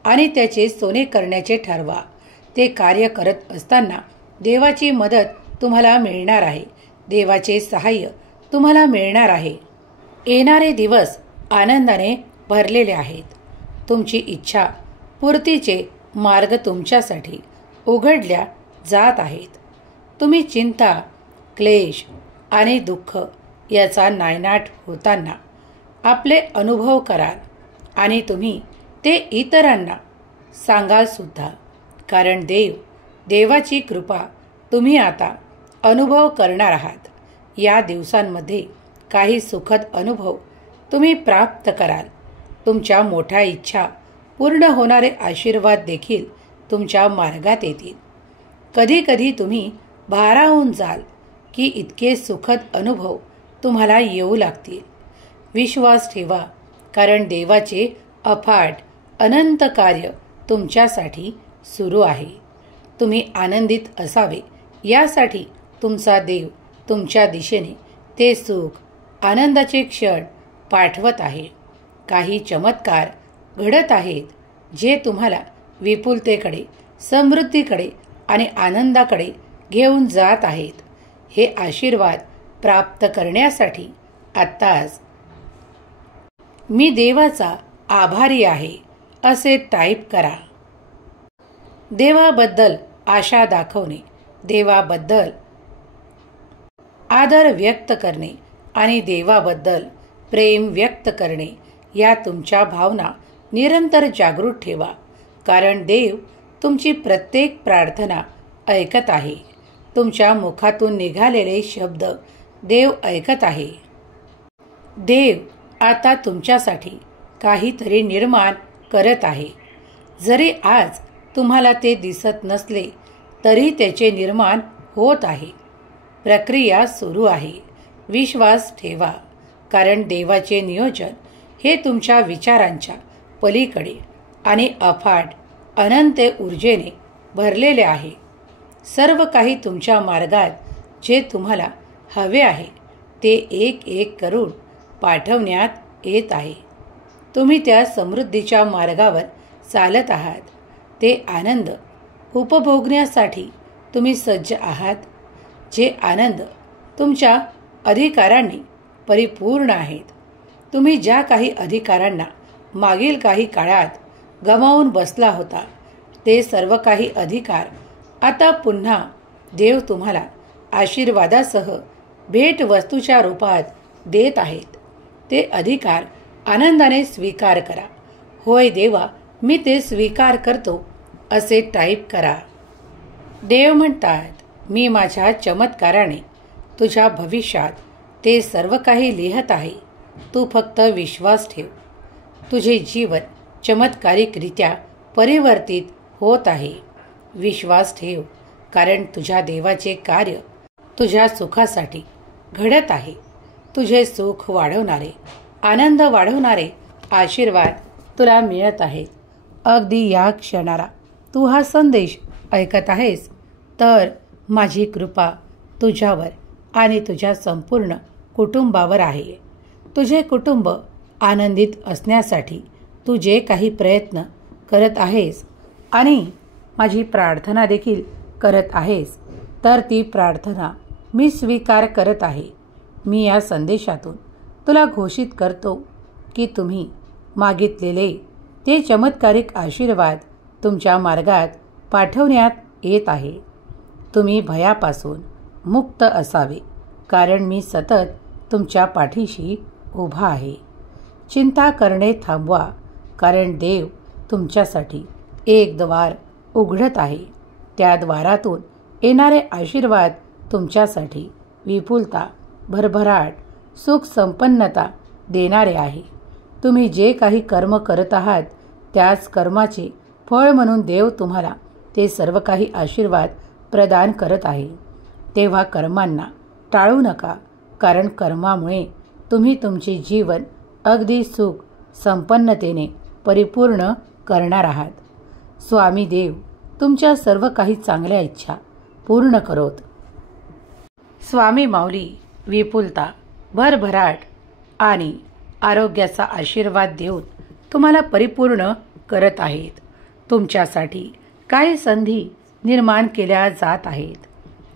आणि त्याचे सोने करण्याचे ठरवा. ते कार्य करत असताना देवाची मदत तुम्हाला मिळणार आहे. देवाचे सहाय्य तुम्हाला मिळणार आहे. येणारे दिवस आनंदाने भरलेले आहेत. तुमची इच्छा पूर्तीचे मार्ग तुमच्यासाठी उघडल्या जात आहेत. तुम्ही चिंता, क्लेश आणि दुःख याचा नायनाट होताना आपले अनुभव कराल आणि तुम्ही ते इतरांना सांगाल सुद्धा. कारण देवाची कृपा तुम्ही आता अनुभव करणार आहात. या दिवसांमध्ये काही सुखद अनुभव तुम्ही प्राप्त कराल. तुमच्या मोठ्या इच्छा पूर्ण होणारे आशीर्वाद देखील तुमच्या मार्गात येतील. कधी कधी तुम्ही भारावून जाल की इतके सुखद अनुभव तुम्हाला येऊ लागतील. विश्वास ठेवा, कारण देवाचे अफाट अनंत कार्य तुमच्यासाठी सुरू आहे. तुम्ही आनंदित असावे यासाठी तुमचा देव तुमच्या दिशेने ते सुख, आनंदाचे क्षण पाठवत आहे. काही चमत्कार घडत आहेत जे तुम्हाला विपुलतेकडे, समृद्धीकडे आणि आनंदाकडे घेऊन जात आहेत. हे आशीर्वाद प्राप्त करण्यासाठी आत्ताच मी देवाचा आभारी आहे असे टाईप करा. देवाबद्दल आशा दाखवणे, देवाबद्दल आदर व्यक्त करणे आणि देवाबद्दल प्रेम व्यक्त करणे या तुमच्या भावना निरंतर जागृत ठेवा, कारण देव तुमची प्रत्येक प्रार्थना ऐकत आहे. तुमच्या मुखातून निघालेले शब्द देव ऐकत आहे. देव आता तुमच्यासाठी काहीतरी निर्माण करत आहे. जरी आज तुम्हाला ते दिसत नसले तरी त्याचे निर्माण होत आहे. प्रक्रिया सुरू आहे. विश्वास ठेवा, कारण देवाचे नियोजन हे तुमच्या विचारांच्या पलीकडे आणि अफाट अनंत ऊर्जेने भरलेले आहे. सर्व काही तुमच्या मार्गात जे तुम्हाला हवे आहे ते एक एक करून पाठवण्यात येत आहे. तुम्ही त्या समृद्धीच्या मार्गावर चालत आहात. ते आनंद उपभोगण्यासाठी तुम्ही सज्ज आहात. जे आनंद तुमच्या अधिकारांनी परिपूर्ण आहेत. तुम्ही ज्या काही अधिकारांना मागील काही काळात गमावून बसला होता ते सर्व काही अधिकार आता पुन्हा देव तुम्हाला आशीर्वादासह भेटवस्तूच्या रूपात देत आहेत. ते अधिकार आनंदाने स्वीकार करा. होय देवा, मी ते स्वीकार करतो असे टाईप करा. देव म्हणतात, मी माझ्या चमत्काराने तुझ्या भविष्यात ते सर्व काही लिहत आहे. तू फक्त विश्वास ठेव. तुझे जीवन चमत्कारिकरित्या परिवर्तित होत आहे. विश्वास ठेव, कारण तुझ्या देवाचे कार्य तुझ्या सुखासाठी घडत आहे. तुझे सुख वाढवणारे, आनंद वाढवणारे आशीर्वाद तुला मिळत आहेत. अगदी या क्षणाला तू हा संदेश ऐकत आहेस तर माझी कृपा तुझ्यावर आणि तुझ्या संपूर्ण कुटुंबावर आहे. तुझे कुटुंब आनंदित असण्यासाठी तू जे काही प्रयत्न करत आहेस आणि माझी प्रार्थना देखील करत आहेस, तर ती प्रार्थना मी स्वीकार करत आहे. मी या संदेशातून तुला घोषित करतो की तुम्ही मागितलेले ते चमत्कारिक आशीर्वाद तुमच्या मार्गात पाठवण्यात येत आहे. तुम्ही भयापासून मुक्त असावे, कारण मी सतत तुमच्या पाठीशी उभा आहे. चिंता करणे थांबवा, कारण देव तुमच्यासाठी एक द्वार उघडत आहे. त्या द्वारातून येणारे आशीर्वाद तुमच्यासाठी विपुलता, भरभराट, सुख, संपन्नता देणारे आहे. तुम्ही जे काही कर्म करत आहात त्याच कर्माचे फळ म्हणून देव तुम्हाला ते सर्व काही आशीर्वाद प्रदान करत आहे. तेव्हा कर्मांना टाळू नका, कारण कर्मामुळे तुम्ही तुमचे जीवन अगदी सुख संपन्नतेने परिपूर्ण करणार आहात. स्वामी देव तुमच्या सर्व काही चांगल्या इच्छा पूर्ण करोत. स्वामी माऊली विपुलता, भरभराट आणि आरोग्याचा आशीर्वाद देऊन तुम्हाला परिपूर्ण करत आहेत. तुमच्यासाठी काही संधी निर्माण केल्या जात आहेत.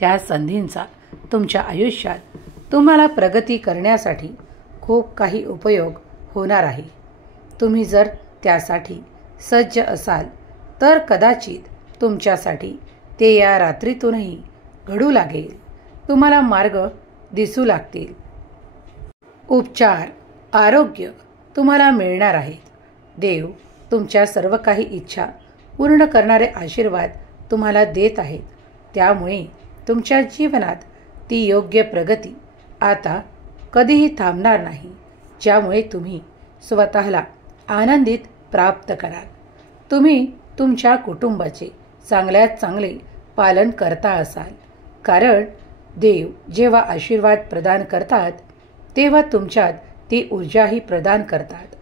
त्या संधींचा तुमच्या आयुष्यात तुम्हाला प्रगती करण्यासाठी खूप काही उपयोग होणार आहे. तुम्ही जर त्यासाठी सज्ज असाल तर कदाचित तुमच्यासाठी ते या रात्रीतूनही घडू लागेल. तुम्हाला मार्ग दिसू लागतील. उपचार, आरोग्य तुम्हाला मिळणार आहेत. देव तुमच्या सर्व काही इच्छा पूर्ण करणारे आशीर्वाद तुम्हाला देत आहेत. त्यामुळे तुमच्या जीवनात ती योग्य प्रगती आता कधीही थांबणार नाही, ज्यामुळे तुम्ही स्वतःला आनंदित प्राप्त कराल. तुम्ही तुमच्या कुटुंबाचे चांगल्यात चांगले पालन करता असाल, कारण देव जेव्हा आशीर्वाद प्रदान करतात तेव्हा तुमच्यात ती ऊर्जाही प्रदान करतात,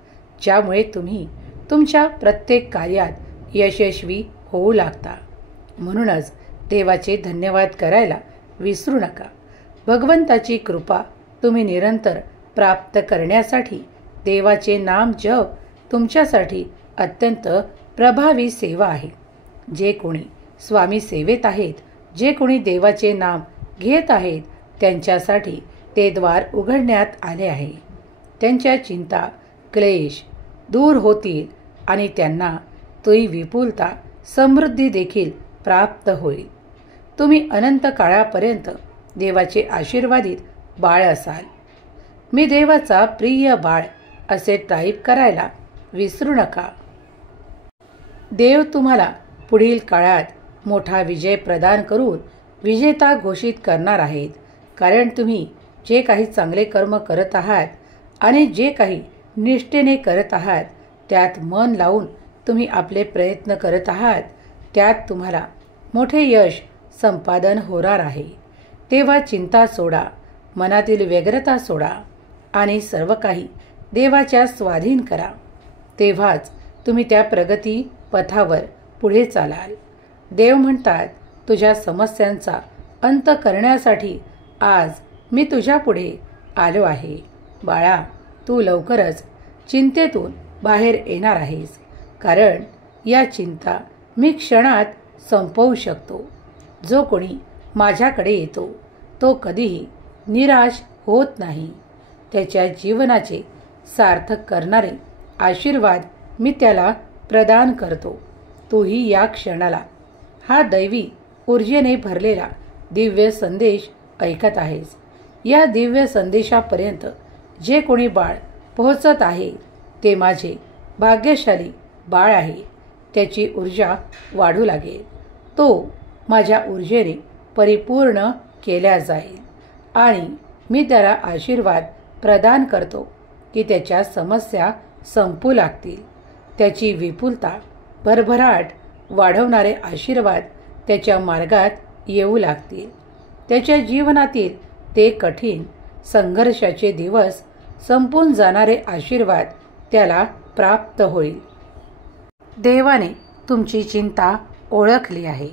ज्यामुळे तुम्ही तुमच्या प्रत्येक कार्यात यशस्वी होऊ लागता. म्हणूनच देवाचे धन्यवाद करायला विसरू नका. भगवंताची कृपा तुम्ही निरंतर प्राप्त करण्यासाठी देवाचे नाम जप तुमच्यासाठी अत्यंत प्रभावी सेवा आहे. जे कोणी स्वामी सेवेत आहेत, जे कोणी देवाचे नाम घेत आहेत, त्यांच्यासाठी ते द्वार उघडण्यात आले आहे. त्यांच्या चिंता, क्लेश दूर होतील आणि त्यांना तोही विपुलता, समृद्धी देखील प्राप्त होईल. तुम्ही अनंत काळापर्यंत देवाचे आशीर्वादित बाळ असाल. मी देवाचा प्रिय बाळ असे टाईप करायला विसरू नका. देव तुम्हाला पुढील काळात मोठा विजय प्रदान करून विजेता घोषित करणार आहेत. कारण तुम्ही जे काही चांगले कर्म करत आहात आणि जे काही निष्ठेने करत आहात त्यात मन लावून तुम्ही आपले प्रयत्न करत आहात, त्यात तुम्हाला मोठे यश संपादन होणार आहे. तेव्हा चिंता सोडा, मनातील व्यग्रता सोडा आणि सर्व काही देवाच्या स्वाधीन करा. तेव्हाच तुम्ही त्या प्रगती पथावर पुढे चालाल. देव म्हणतात, तुझ्या समस्यांचा अंत करण्यासाठी आज मी तुझ्या पुढे आलो आहे. बाळा, तू लवकरच चिंतेतून बाहेर येणार आहेस. कारण या चिंता मी क्षणात संपवू शकतो. जो कोणी माझ्याकडे येतो तो कधीही निराश होत नाही. त्याच्या जीवनाचे सार्थक करणारे आशीर्वाद मी त्याला प्रदान करतो. तूही या क्षणाला हा दैवी ऊर्जेने भरलेला दिव्य संदेश ऐकत आहेस. या दिव्य संदेशापर्यंत जे कोणी बाळ पोहोचत आहे ते माझे भाग्यशाली बाळ आहे. त्याची ऊर्जा वाढू लागेल. तो माझ्या ऊर्जेने परिपूर्ण केल्या जाईल आणि मी त्याला आशीर्वाद प्रदान करतो की त्याच्या समस्या संपू लागतील. त्याची विपुलता, भरभराट वाढवणारे आशीर्वाद त्याच्या मार्गात येऊ लागतील. त्याच्या जीवनातील ते कठीण संघर्षाचे दिवस संपून जाणारे आशीर्वाद त्याला प्राप्त होईल. देवाने तुमची चिंता ओळखली आहे.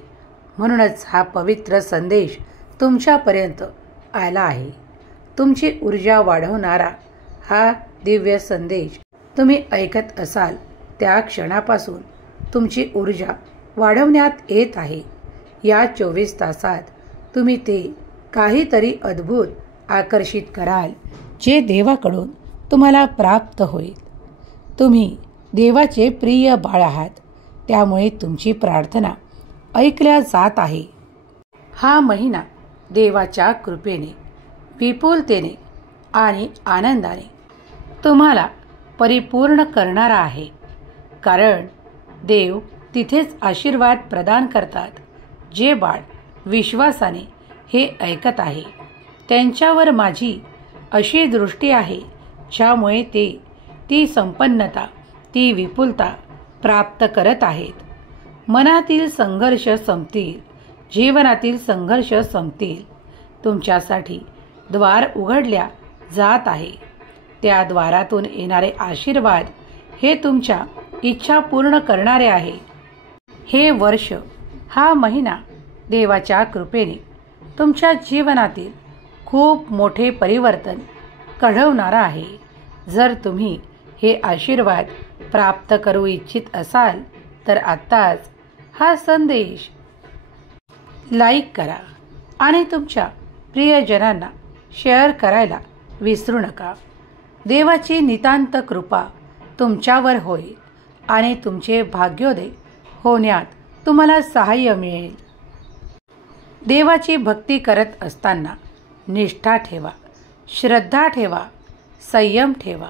म्हणूनच हा पवित्र संदेश तुमच्यापर्यंत आला आहे. तुमची ऊर्जा वाढवणारा हा दिव्य संदेश तुम्ही ऐकत असाल त्या क्षणापासून तुमची ऊर्जा वाढवण्यात येत आहे. या 24 तासात तुम्ही ते काहीतरी अद्भुत आकर्षित कराल जे देवाकडून तुम्हाला प्राप्त होईल. तुम्ही देवाचे प्रिय बाळ आहात. त्यामुळे तुमची प्रार्थना ऐकल्या जात आहे. हा महिना देवाच्या कृपेने, विपुलतेने आणि आनंदाने तुम्हाला परिपूर्ण करणारा आहे. कारण देव तिथेच आशीर्वाद प्रदान करतात. जे बाळ विश्वासाने हे ऐकत आहे त्यांच्यावर माझी अशी दृष्टी आहे ज्यामुळे ते ती संपन्नता, ती विपुलता प्राप्त करत आहेत. मनातील संघर्ष संपतील, जीवनातील संघर्ष संपतील. तुमच्यासाठी द्वार उघडल्या जात आहे. त्या द्वारातून येणारे आशीर्वाद हे तुमच्या इच्छा पूर्ण करणारे आहे. हे वर्ष, हा महिना देवाच्या कृपेने तुमच्या जीवनातील खूप मोठे परिवर्तन घडवणारा आहे. जर तुम्ही हे आशीर्वाद प्राप्त करू इच्छित असाल तर आत्ताच हा संदेश लाईक करा आणि तुमच्या प्रियजनांना शेअर करायला विसरू नका. देवाची नितांत कृपा तुमच्यावर होईल आणि तुमचे भाग्योदय होण्यात तुम्हाला सहाय्य मिळेल. देवाची भक्ती करत असताना निष्ठा ठेवा, श्रद्धा ठेवा, संयम ठेवा,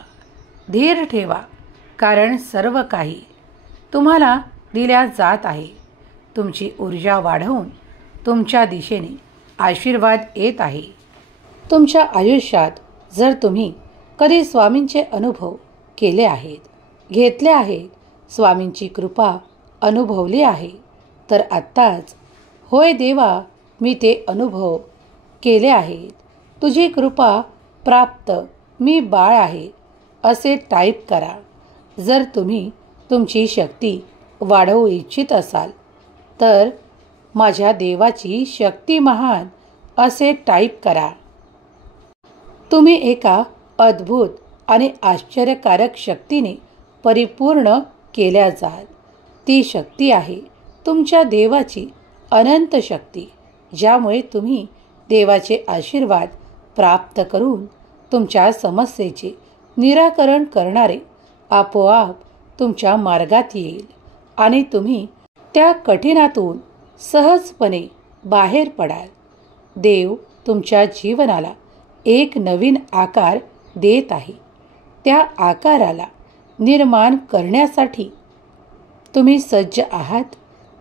धीर ठेवा. कारण सर्व काही तुम्हाला दिल्या जात आहे. तुमची ऊर्जा वाढवून तुमच्या दिशेने आशीर्वाद येत आहे. तुमच्या आयुष्यात जर तुम्ही कधी स्वामींचे अनुभव केले आहेत, घेतले आहेत, स्वामींची कृपा अनुभवली आहे, तर आत्ताच होय देवा, मी ते अनुभव केले आहेत, तुझी कृपा प्राप्त मी बाळ आहे असे टाईप करा. जर तुम्ही तुमची शक्ती वाढवू इच्छित असाल तर माझ्या देवाची शक्ती महान असे टाईप करा. तुम्ही एका अद्भुत आणि आश्चर्यकारक शक्तीने परिपूर्ण केल्या जाल. ती शक्ती आहे तुमच्या देवाची अनंत शक्ती, ज्यामुळे तुम्ही देवाचे आशीर्वाद प्राप्त करून तुमच्या समस्येचे निराकरण करणारे आपोआप तुमच्या मार्गात येईल आणि तुम्ही त्या कठीणातून सहजपणे बाहेर पडाल. देव तुमच्या जीवनाला एक नवीन आकार देत आहे. त्या आकाराला निर्माण करण्यासाठी तुम्ही सज्ज आहात?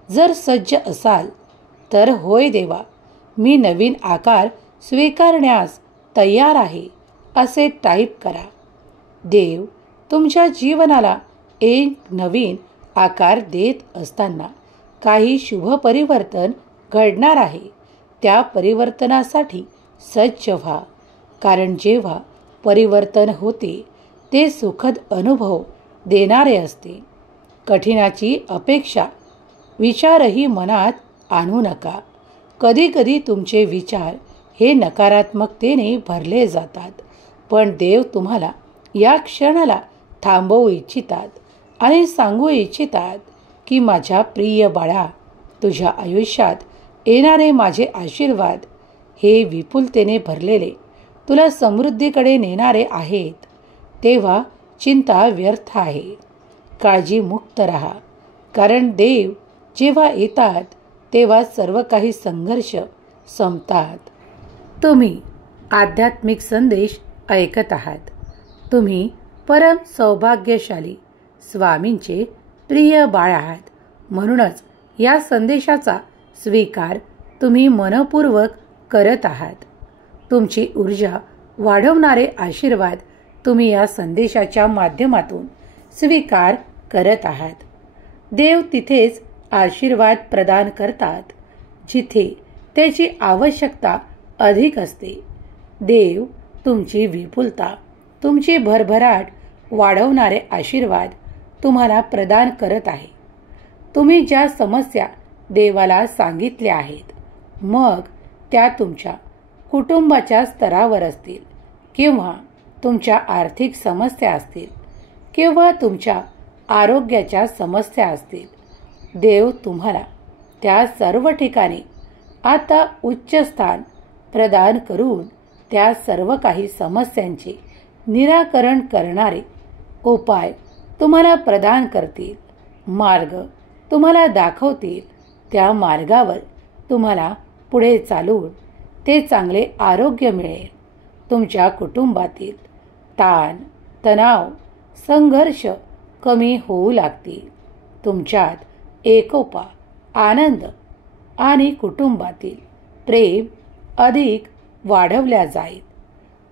जर सज्ज असाल तर होय देवा, मी नवीन आकार स्वीकारण्यास तयार आहे असे टाईप करा. देव तुमच्या जीवनाला एक नवीन आकार देत असताना काही शुभ परिवर्तन घडणार आहे. त्या परिवर्तनासाठी सज्ज व्हा, कारण जेव्हा परिवर्तन होते ते सुखद अनुभव देणारे असते. कठीणाची अपेक्षा विचारही मनात आणू नका. कधीकधी तुमचे विचार हे नकारात्मकतेने भरले जातात, पण देव तुम्हाला या क्षणाला थांबवू इच्छितात आणि सांगू इच्छितात की माझ्या प्रिय बाळा, तुझ्या आयुष्यात येणारे माझे आशीर्वाद हे विपुलतेने भरलेले, तुला समृद्धीकडे नेणारे आहेत. तेव्हा चिंता व्यर्थ आहे. काळजीमुक्त राहा, कारण देव जेव्हा येतात तेव्हा सर्व काही संघर्ष संपतात. तुम्ही आध्यात्मिक संदेश ऐकत आहात. तुम्ही परम सौभाग्यशाली स्वामींचे प्रिय बाळ आहात. म्हणूनच या संदेशाचा स्वीकार तुम्ही मनपूर्वक करत आहात. तुमची ऊर्जा वाढवणारे आशीर्वाद तुम्ही या संदेशाच्या माध्यमातून स्वीकार करत आहात. देव तिथेच आशीर्वाद प्रदान करतात जिथे त्याची आवश्यकता अधिक असते. देव तुमची विपुलता, तुमची भरभराट वाढवणारे आशीर्वाद तुम्हाला प्रदान करत आहे. तुम्ही ज्या समस्या देवाला सांगितल्या आहेत, मग त्या तुमच्या कुटुंबाच्या स्तरावर असतील किंवा तुमच्या आर्थिक समस्या असतील किंवा तुमच्या आरोग्याच्या समस्या असतील, देव तुम्हाला त्या सर्व ठिकाणी आता उच्च स्थान प्रदान करून त्या सर्व काही समस्यांचे निराकरण करणारे उपाय तुम्हाला प्रदान करतील. मार्ग तुम्हाला दाखवतील. त्या मार्गावर तुम्हाला पुढे चालून ते चांगले आरोग्य मिळेल. तुमच्या कुटुंबातील ताण, तणाव, संघर्ष कमी होऊ लागतील. तुमच्यात एकोपा, आनंद आणि कुटुंबातील प्रेम अधिक वाढवल्या जाईल.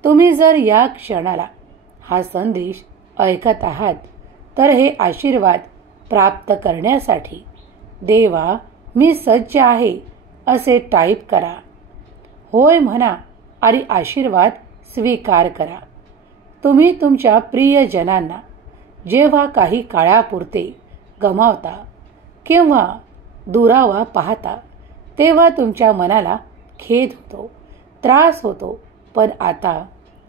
तुम्ही जर या क्षणाला हा संदेश ऐकत आहात तर हे आशीर्वाद प्राप्त करण्यासाठी देवा, मी सज्ज आहे असे टाईप करा. होय म्हणा आणि आशीर्वाद स्वीकार करा. तुम्ही तुमच्या प्रियजनांना जेव्हा काही काळापुरते गमावता किंवा दुरावा पाहता तेव्हा तुमच्या मनाला खेद होतो, त्रास होतो. पण आता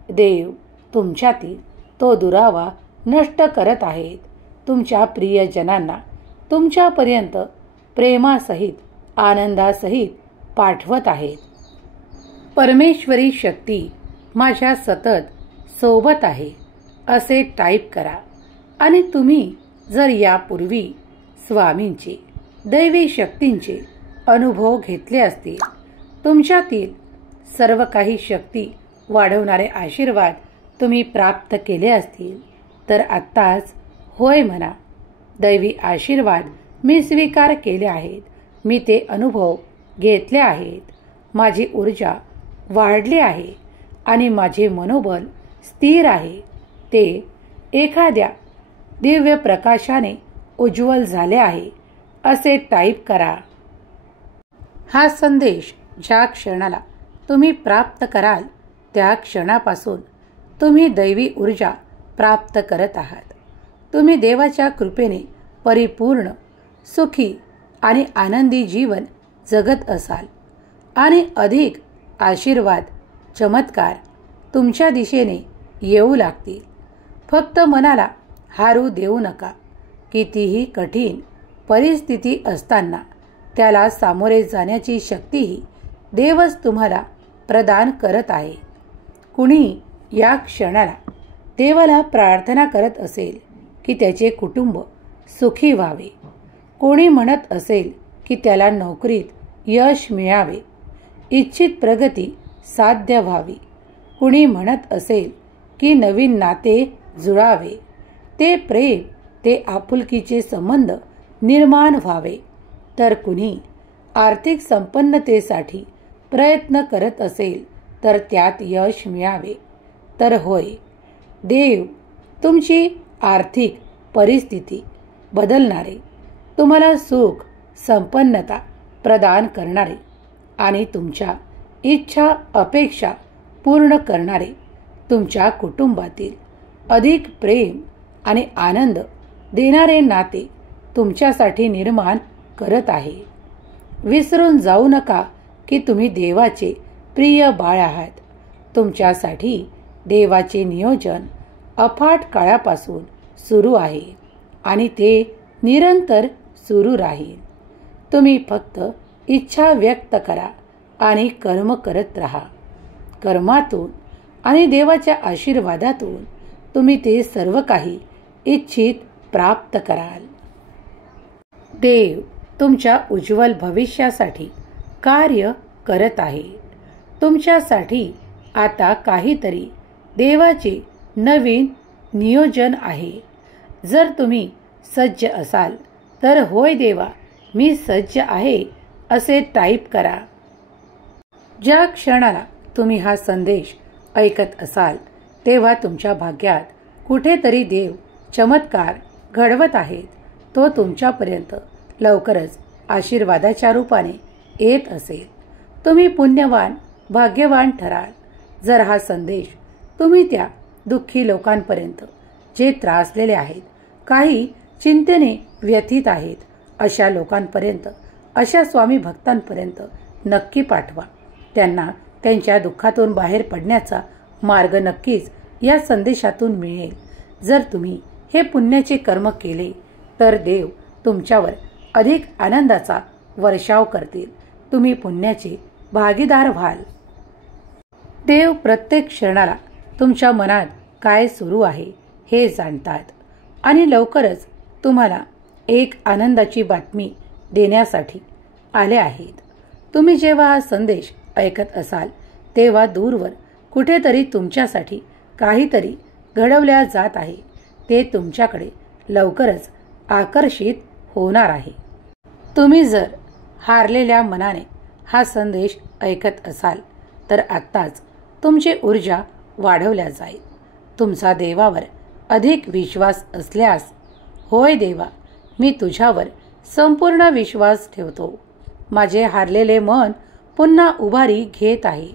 देव तुमच्यातील तो दुरावा नष्ट करत आहेत. तुमच्या प्रियजनांना तुमच्यापर्यंत प्रेमासहित, आनंदासहित पाठवत आहेत. परमेश्वरी शक्ती माझ्या सतत सोबत आहे असे टाईप करा. आणि तुम्ही जर यापूर्वी स्वामींचे, दैवी शक्तींचे अनुभव घेतले असतील, तुमच्यातील सर्व काही शक्ती वाढवणारे आशीर्वाद तुम्ही प्राप्त केले असतील, तर आत्ताच होय म्हणा. दैवी आशीर्वाद मी स्वीकार केले आहेत. मी ते अनुभव घेतले आहेत. माझी ऊर्जा वाढली आहे आणि माझे मनोबल स्थिर आहे. ते एखाद्या दिव्य प्रकाशाने उज्ज्वल झाले आहे असे टाईप करा. हा संदेश ज्या क्षणाला तुम्ही प्राप्त कराल त्या क्षणापासून तुम्ही दैवी ऊर्जा प्राप्त करत आहात. तुम्ही देवाच्या कृपेने परिपूर्ण, सुखी आणि आनंदी जीवन जगत असाल आणि अधिक आशीर्वाद, चमत्कार तुमच्या दिशेने येऊ लागतील. फक्त मनाला हारू देऊ नका. कितीही कठीण परिस्थिती असताना त्याला सामोरे जाण्याची शक्तीही देवच तुम्हाला प्रदान करत आहे. कुणी या क्षणाला देवाला प्रार्थना करत असेल की त्याचे कुटुंब सुखी व्हावे, कोणी म्हणत असेल की त्याला नोकरीत यश मिळावे, इच्छित प्रगती साध्य व्हावी, कुणी म्हणत असेल की नवीन नाते जुळावे, ते प्रेम, ते आपुलकीचे संबंध निर्माण व्हावे. तर कुणी आर्थिक संपन्नतेसाठी प्रयत्न करत असेल तर त्यात यश मिळावे. तर होय, देव तुमची आर्थिक परिस्थिती बदलणारे, तुम्हाला सुख संपन्नता प्रदान करणारे आणि तुमच्या इच्छा अपेक्षा पूर्ण करणारे, तुमच्या कुटुंबातील अधिक प्रेम आणि आनंद देणारे नाते तुमच्यासाठी निर्माण करत आहे. विसरून जाऊ नका की तुम्ही देवाचे प्रिय बाळ आहात. तुमच्यासाठी देवाचे नियोजन अफाट काळापासून सुरू आहे आणि ते निरंतर सुरू राहील. तुम्ही फक्त इच्छा व्यक्त करा आणि कर्म करत राहा. कर्मातून आणि देवाच्या आशीर्वादातून तुम्ही ते सर्व काही इच्छित प्राप्त कराल. देव तुमच्या उज्ज्वल भविष्यासाठी कार्य करत आहे. तुमच्यासाठी आता काहीतरी देवाचे नवीन नियोजन आहे. जर तुम्ही सज्ज असाल तर होय देवा, मी सज्ज आहे असे टाईप करा. ज्या क्षणाला तुम्ही हा संदेश ऐकत असाल तेव्हा तुमच्या भाग्यात कुठेतरी देव चमत्कार घडवत आहेत. तो तुमच्यापर्यंत लवकरच आशीर्वादाच्या रूपाने येत असेल. तुम्ही पुण्यवान भाग्यवान ठराल जर हा संदेश तुम्ही त्या दुःखी लोकांपर्यंत जे त्रासलेले आहेत, काही चिंतेने व्यथित आहेत, अशा लोकांपर्यंत, अशा स्वामी भक्तांपर्यंत नक्की पाठवा. त्यांना त्यांच्या दुःखातून बाहेर पडण्याचा मार्ग नक्कीच या संदेशातून मिळेल. जर तुम्ही हे पुण्याचे कर्म केले तर देव तुमच्यावर अधिक आनंदाचा वर्षाव करतील. तुम्ही पुण्याचे भागीदार व्हाल. देव प्रत्येक क्षणाला तुमच्या मनात काय सुरू आहे हे जाणतात आणि लवकरच तुम्हाला एक आनंदाची बातमी देण्यासाठी आले आहेत. तुम्ही जेव्हा हा संदेश ऐकत असाल तेव्हा दूरवर कुठेतरी तुमच्यासाठी काहीतरी घडवल्या जात आहे. ते तुमच्याकडे लवकरच आकर्षित होणार आहे. तुम्ही जर हारलेल्या मनाने हा संदेश ऐकत असाल तर आत्ताच तुमची ऊर्जा वाढवल्या जाईल. तुमचा देवावर अधिक विश्वास असल्यास, होय देवा, मी तुझ्यावर संपूर्ण विश्वास ठेवतो. माझे हारलेले मन पुन्हा उभारी घेत आहे.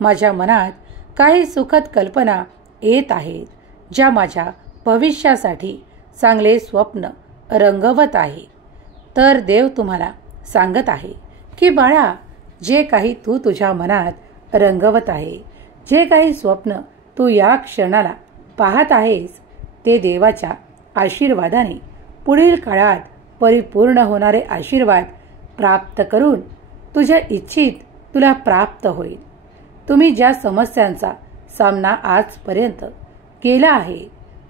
माझ्या मनात काही सुखद कल्पना येत आहेत ज्या माझ्या भविष्यासाठी चांगले स्वप्न रंगवत आहे. तर देव तुम्हाला सांगत आहे की बाळा, जे काही तू तुझ्या मनात रंगवत आहे, जे काही स्वप्न तू या क्षणाला पाहत आहेस, ते देवाच्या आशीर्वादाने पुढील काळात परिपूर्ण होणारे आशीर्वाद प्राप्त करून तुझ्या इच्छित तुला प्राप्त होईल. तुम्ही ज्या समस्यांचा सामना आजपर्यंत केला आहे,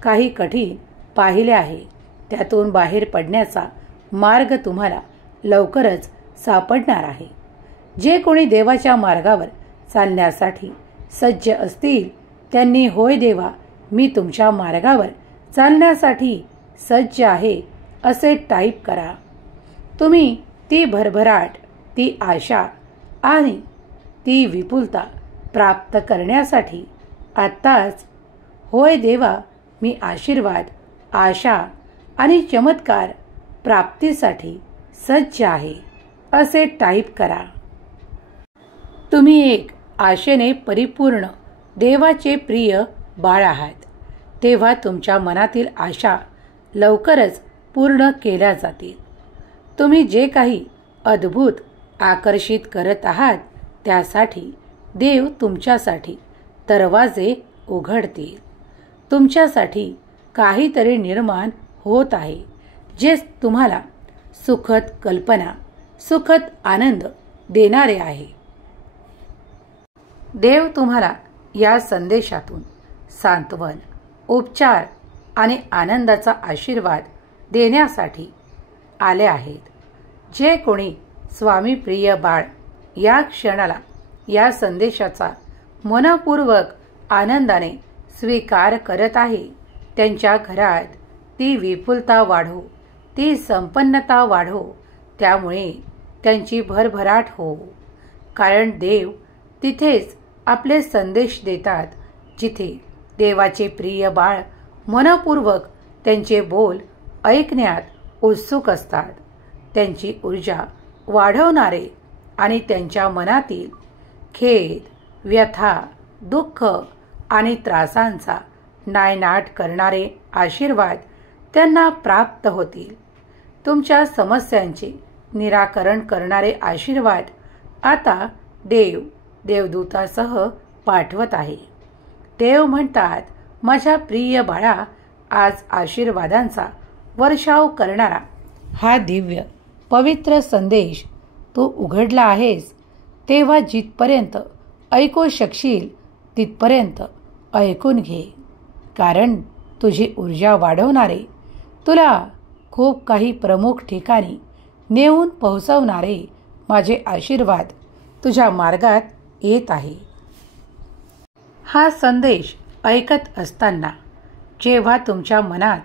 काही कठीण पाहिले आहे, त्यातून बाहेर पडण्याचा मार्ग तुम्हाला लवकरच सापडणार आहे. जे कोणी देवाच्या मार्गावर चालण्यासाठी सज्ज असतील त्यांनी होय देवा, मी तुमच्या मार्गावर चालण्यासाठी सज्ज आहे असे टाईप करा. तुम्ही ती भरभराट, ती आशा आणि ती विपुलता प्राप्त करण्यासाठी आत्ताच होय देवा, मी आशीर्वाद, आशा आणि चमत्कार प्राप्तीसाठी सज्ज आहे असे टाईप करा. तुम्ही एक आशेने परिपूर्ण देवाचे प्रिय बाळ आहात. तेव्हा तुमच्या मनातील आशा लवकरच पूर्ण केल्या जातील. तुम्ही जे काही अद्भुत आकर्षित करत आहात त्यासाठी देव तुमच्यासाठी दरवाजे उघडतील. तुमच्यासाठी काहीतरी निर्माण होत आहे जे तुम्हाला सुखद कल्पना, सुखद आनंद देणारे आहे. देव तुम्हाला या संदेशातून सांत्वन, उपचार आणि आनंदाचा आशीर्वाद देण्यासाठी आले आहेत. जे कोणी स्वामी प्रिय बाळ या क्षणाला या संदेशाचा मनपूर्वक आनंदाने स्वीकार करत आहे त्यांच्या घरात ती विपुलता वाढो, ती संपन्नता वाढो, त्यामुळे त्यांची भरभराट हो. कारण देव तिथेच आपले संदेश देतात जिथे देवाचे प्रिय बाळ मनपूर्वक त्यांचे बोल ऐकण्यात उत्सुक असतात. त्यांची ऊर्जा वाढवणारे आणि त्यांच्या मनातील खेद, व्यथा, दुःख आणि त्रासांचा नायनाट करणारे आशीर्वाद त्यांना प्राप्त होतील. तुमच्या समस्यांचे निराकरण करणारे आशीर्वाद आता देव देवदूतासह पाठवत आहे. देव म्हणतात, माझ्या प्रिय बाळा, आज आशीर्वादांचा वर्षाव करणारा हा दिव्य पवित्र संदेश तू उघडला आहेस, तेव्हा जिथपर्यंत ऐकू शकशील तिथपर्यंत ऐकून घे. कारण तुझी ऊर्जा वाढवणारे, तुला खूप काही प्रमुख ठिकाणी नेऊन पोहोचवणारे माझे आशीर्वाद तुझ्या मार्गात येत आहे. हा संदेश ऐकत असताना जेव्हा तुमच्या मनात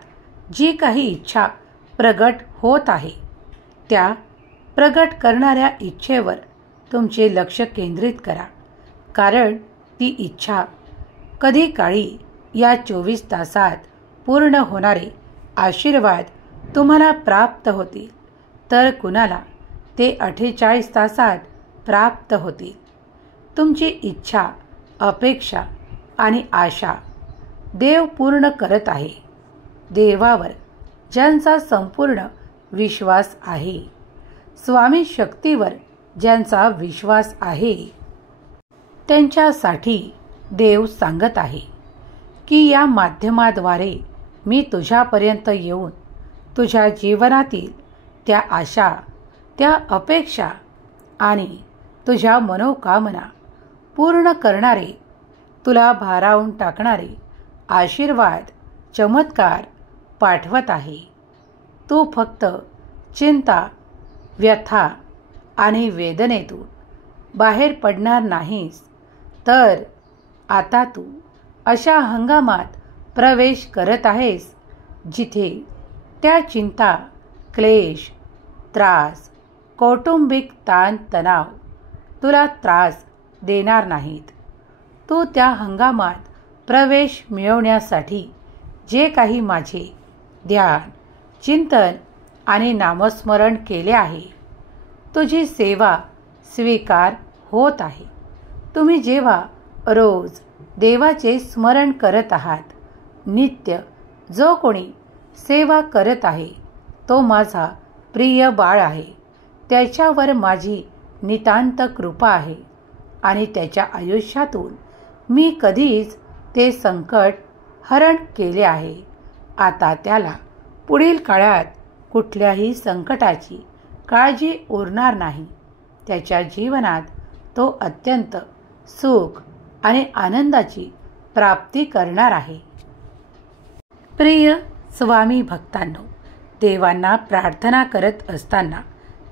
जी काही इच्छा प्रगट होत आहे, त्या प्रगट करणाऱ्या इच्छेवर तुमचे लक्ष केंद्रित करा. कारण ती इच्छा कधी काळी या 24 तासात पूर्ण होणारे आशीर्वाद तुम्हाला प्राप्त होतील, तर कुणाला ते 48 तासात प्राप्त होतील. तुमची इच्छा, अपेक्षा आणि आशा देव पूर्ण करत आहे. देवावर ज्यांचा संपूर्ण विश्वास आहे, स्वामी शक्तीवर ज्यांचा विश्वास आहे, त्यांच्यासाठी देव सांगत आहे की या माध्यमाद्वारे मी तुझ्यापर्यंत येऊन तुझ्या जीवनातील त्या आशा, त्या अपेक्षा आणि तुझ्या मनोकामना पूर्ण करणारे, तुला भारावून टाकणारे आशीर्वाद, चमत्कार पाठवत आहे. तू फक्त चिंता, व्यथा आणि वेदनेतून बाहेर पडणार नाहीस, तर आता तू अशा हंगामात प्रवेश करत आहेस जिथे त्या चिंता, क्लेश, त्रास, कौटुंबिक ताण तणाव तुला त्रास देणार नाहीत. तू त्या हंगामात प्रवेश मिळवण्यासाठी जे काही माझे ध्यान, चिंतन आणि नामस्मरण केले आहे, तुझी सेवा स्वीकार होत आहे. तुम्ही जेव्हा रोज देवाचे स्मरण करत आहात, नित्य जो कोणी सेवा करत आहे तो माझा प्रिय बाळ आहे, त्याच्यावर माझी नितांत कृपा आहे आणि त्याच्या आयुष्यातून मी कधीच ते संकट हरण केले आहे. आता त्याला पुढील काळात कुठल्याही संकटाची काळजी उरणार नाही. त्याच्या जीवनात तो अत्यंत सुख आणि आनंदाची प्राप्ती करणार आहे. प्रिय स्वामी भक्तांनो, देवांना प्रार्थना करत असताना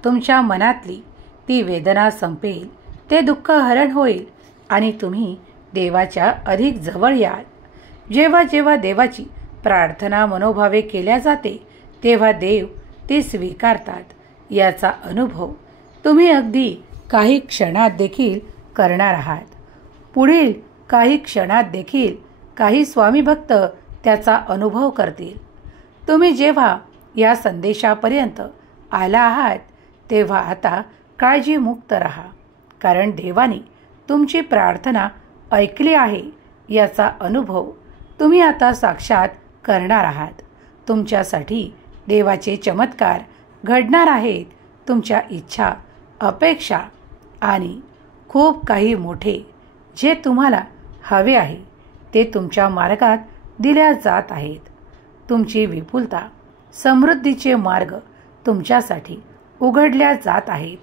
तुमच्या मनातली ती वेदना संपेल, ते दुःख हरण होईल आणि तुम्ही देवाच्या अधिक जवळ याल. जेव्हा जेव्हा देवाची प्रार्थना मनोभावे केल्या जाते, तेव्हा देव ती स्वीकारतात. याचा अनुभव तुम्ही अगदी काही क्षणात देखील करणार आहात. पुढील काही क्षणात देखील काही स्वामी भक्त त्याचा अनुभव करतील. तुम्ही जेव्हा या संदेशापर्यंत आला आहात, तेव्हा आता काळजीमुक्त राहा. कारण देवाने तुमची प्रार्थना ऐकली आहे याचा अनुभव तुम्ही आता साक्षात करणार आहात. तुमच्यासाठी देवाचे चमत्कार घडणार आहेत. तुमच्या इच्छा, अपेक्षा आणि खूप काही मोठे जे तुम्हाला हवे आहे ते तुमच्या मार्गात दिल्या जात आहेत. तुमची विपुलता, समृद्धीचे मार्ग तुमच्यासाठी उघडल्या जात आहेत.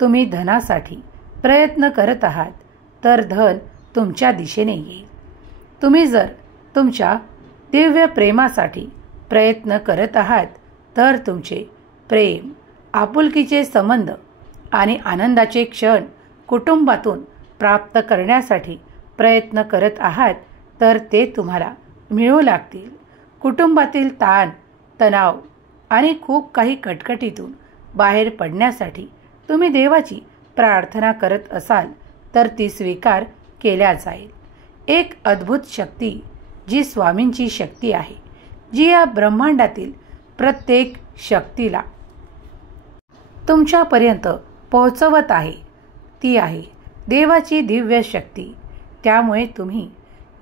तुम्ही धनासाठी प्रयत्न करत आहात, तर धन तुमच्या दिशेने येईल. तुम्ही जर तुमच्या दिव्य प्रेमासाठी प्रयत्न करत आहात, तर तुमचे प्रेम, आपुलकीचे संबंध आणि आनंदाचे क्षण कुटुंबातून प्राप्त करण्यासाठी प्रयत्न करत आहात, तर ते तुम्हाला मिळू लागतील. कुटुंबातील ताण तणाव आणि खूप काही कटकटीतून बाहेर पडण्यासाठी तुम्ही देवाची प्रार्थना करत असाल तर ती स्वीकार केल्या जाईल. एक अद्भुत शक्ती जी स्वामींची शक्ती आहे, जी या ब्रह्मांडातील प्रत्येक शक्तीला तुमच्यापर्यंत पोहोचवत आहे, ती आहे देवाची दिव्य शक्ती. त्यामुळे तुम्ही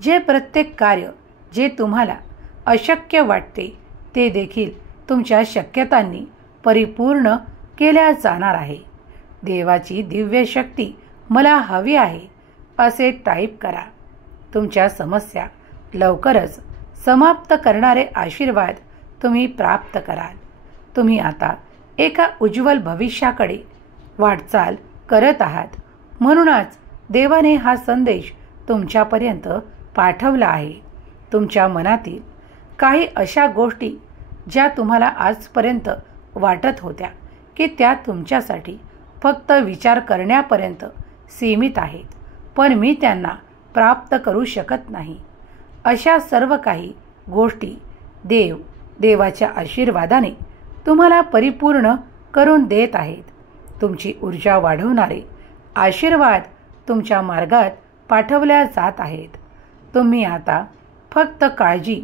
जे प्रत्येक कार्य जे तुम्हाला अशक्य वाटते ते देखील तुमच्या शक्यतांनी परिपूर्ण केल्या जाणार आहे. देवाची दिव्य शक्ती मला हवी आहे असे टाईप करा. तुमच्या समस्या लवकरच समाप्त करणारे आशीर्वाद तुम्ही प्राप्त कराल. तुम्ही आता एका उज्ज्वल भविष्याकडे वाटचाल करत आहात. म्हणूनच देवाने हा संदेश तुमच्यापर्यंत पाठवला आहे. तुमच्या मनातील काही अशा गोष्टी ज्या तुम्हाला आजपर्यंत वाटत होत्या की त्या तुमच्यासाठी फक्त विचार करण्यापर्यंत सीमित आहेत, पण मी त्यांना प्राप्त करू शकत नाही, अशा सर्व काही गोष्टी देवाच्या आशीर्वादाने तुम्हाला परिपूर्ण करून देत आहेत. तुमची ऊर्जा वाढवणारे आशीर्वाद तुमच्या मार्गात पाठवल्या जात आहेत. तुम्ही आता फक्त काळजी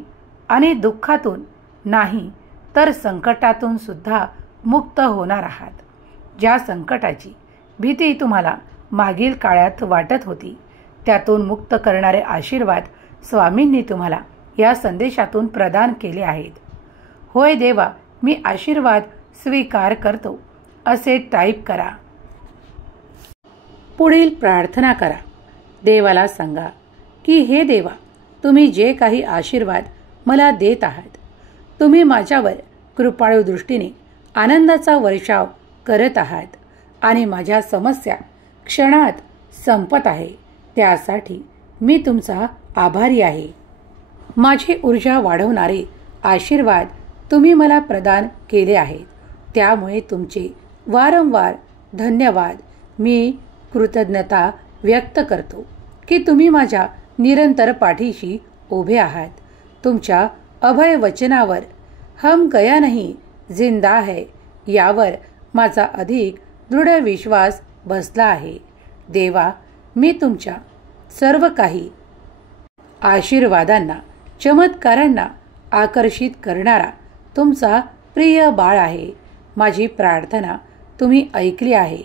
आणि दुःखातून नाही तर संकटातून सुद्धा मुक्त होणार आहात. ज्या संकटाची भीती तुम्हाला मागील काळात वाटत होती त्यातून मुक्त करणारे आशीर्वाद स्वामींनी तुम्हाला या संदेशातून प्रदान केले आहेत. होय देवा, मी आशीर्वाद स्वीकार करतो असे टाईप करा. पुढील प्रार्थना करा. देवाला सांगा की हे देवा, तुम्ही जे काही आशीर्वाद मला देत आहात, तुम्ही माझ्यावर कृपाळू दृष्टीने आनंदाचा वर्षाव करत आहात आणि माझ्या समस्या क्षणात संपत आहे. त्यासाठी मी तुमचा आभारी आहे. माझी ऊर्जा वाढवणारे आशीर्वाद तुम्ही मला प्रदान केले आहेत. त्यामुळे तुमचे वारंवार धन्यवाद. मी कृतज्ञता व्यक्त करतो की तुम्ही माझ्या निरंतर पाठीशी उभे आहात. तुमच्या अभय वचनावर हम गया नहीं जिंदा है यावर माझा अधिक दृढ विश्वास बसला आहे. देवा, मी तुमच्या सर्व काही आशीर्वादांना चमत्कारांना आकर्षित करणारा तुमचा प्रिय बाळ आहे. माझी प्रार्थना तुम्ही ऐकली आहे.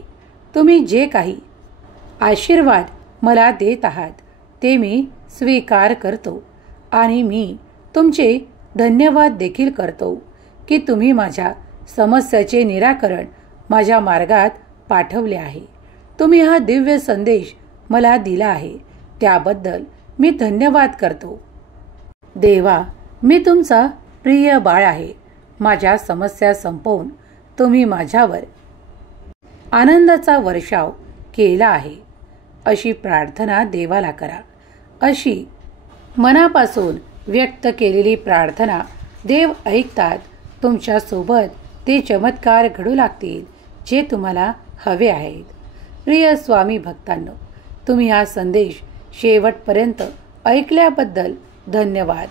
तुम्ही जे काही आशीर्वाद मला देत आहात ते मी स्वीकार करतो आणि मी तुमचे धन्यवाद देखील करतो की तुम्ही माझ्या समस्याचे निराकरण माझ्या मार्गात पाठवले आहे. तुम्ही हा दिव्य संदेश मला दिला आहे, त्याबद्दल मी धन्यवाद करतो. देवा, मी तुमचा प्रिय बाळ आहे. माझ्या समस्या संपवून तुम्ही माझ्यावर आनंदाचा वर्षाव केला आहे अशी प्रार्थना देवाला करा. अशी मनापासून व्यक्त केलेली प्रार्थना देव ऐकतात. तुमच्या सोबत ते चमत्कार घडू लागतील जे तुम्हाला हवे आहेत. प्रिय स्वामी भक्तांनो, तुम्ही हा संदेश शेवटपर्यंत ऐकल्याबद्दल धन्यवाद.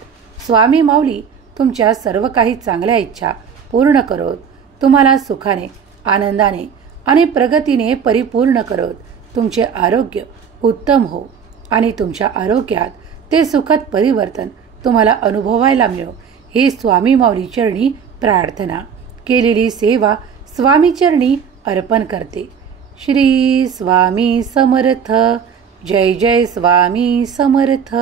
स्वामी माऊली तुमच्या सर्व काही चांगल्या इच्छा पूर्ण करोत. तुम्हाला सुखाने, आनंदाने आणि प्रगतीने परिपूर्ण करोत. तुमचे आरोग्य उत्तम हो आणि तुमच्या आरोग्यात ते सुखद परिवर्तन तुम्हाला अनुभवायला मिळो ही स्वामी माऊली चरणी प्रार्थना. केलेली सेवा स्वामी चरणी अर्पण करते. श्री स्वामी समर्थ. जय जय स्वामी समर्थ.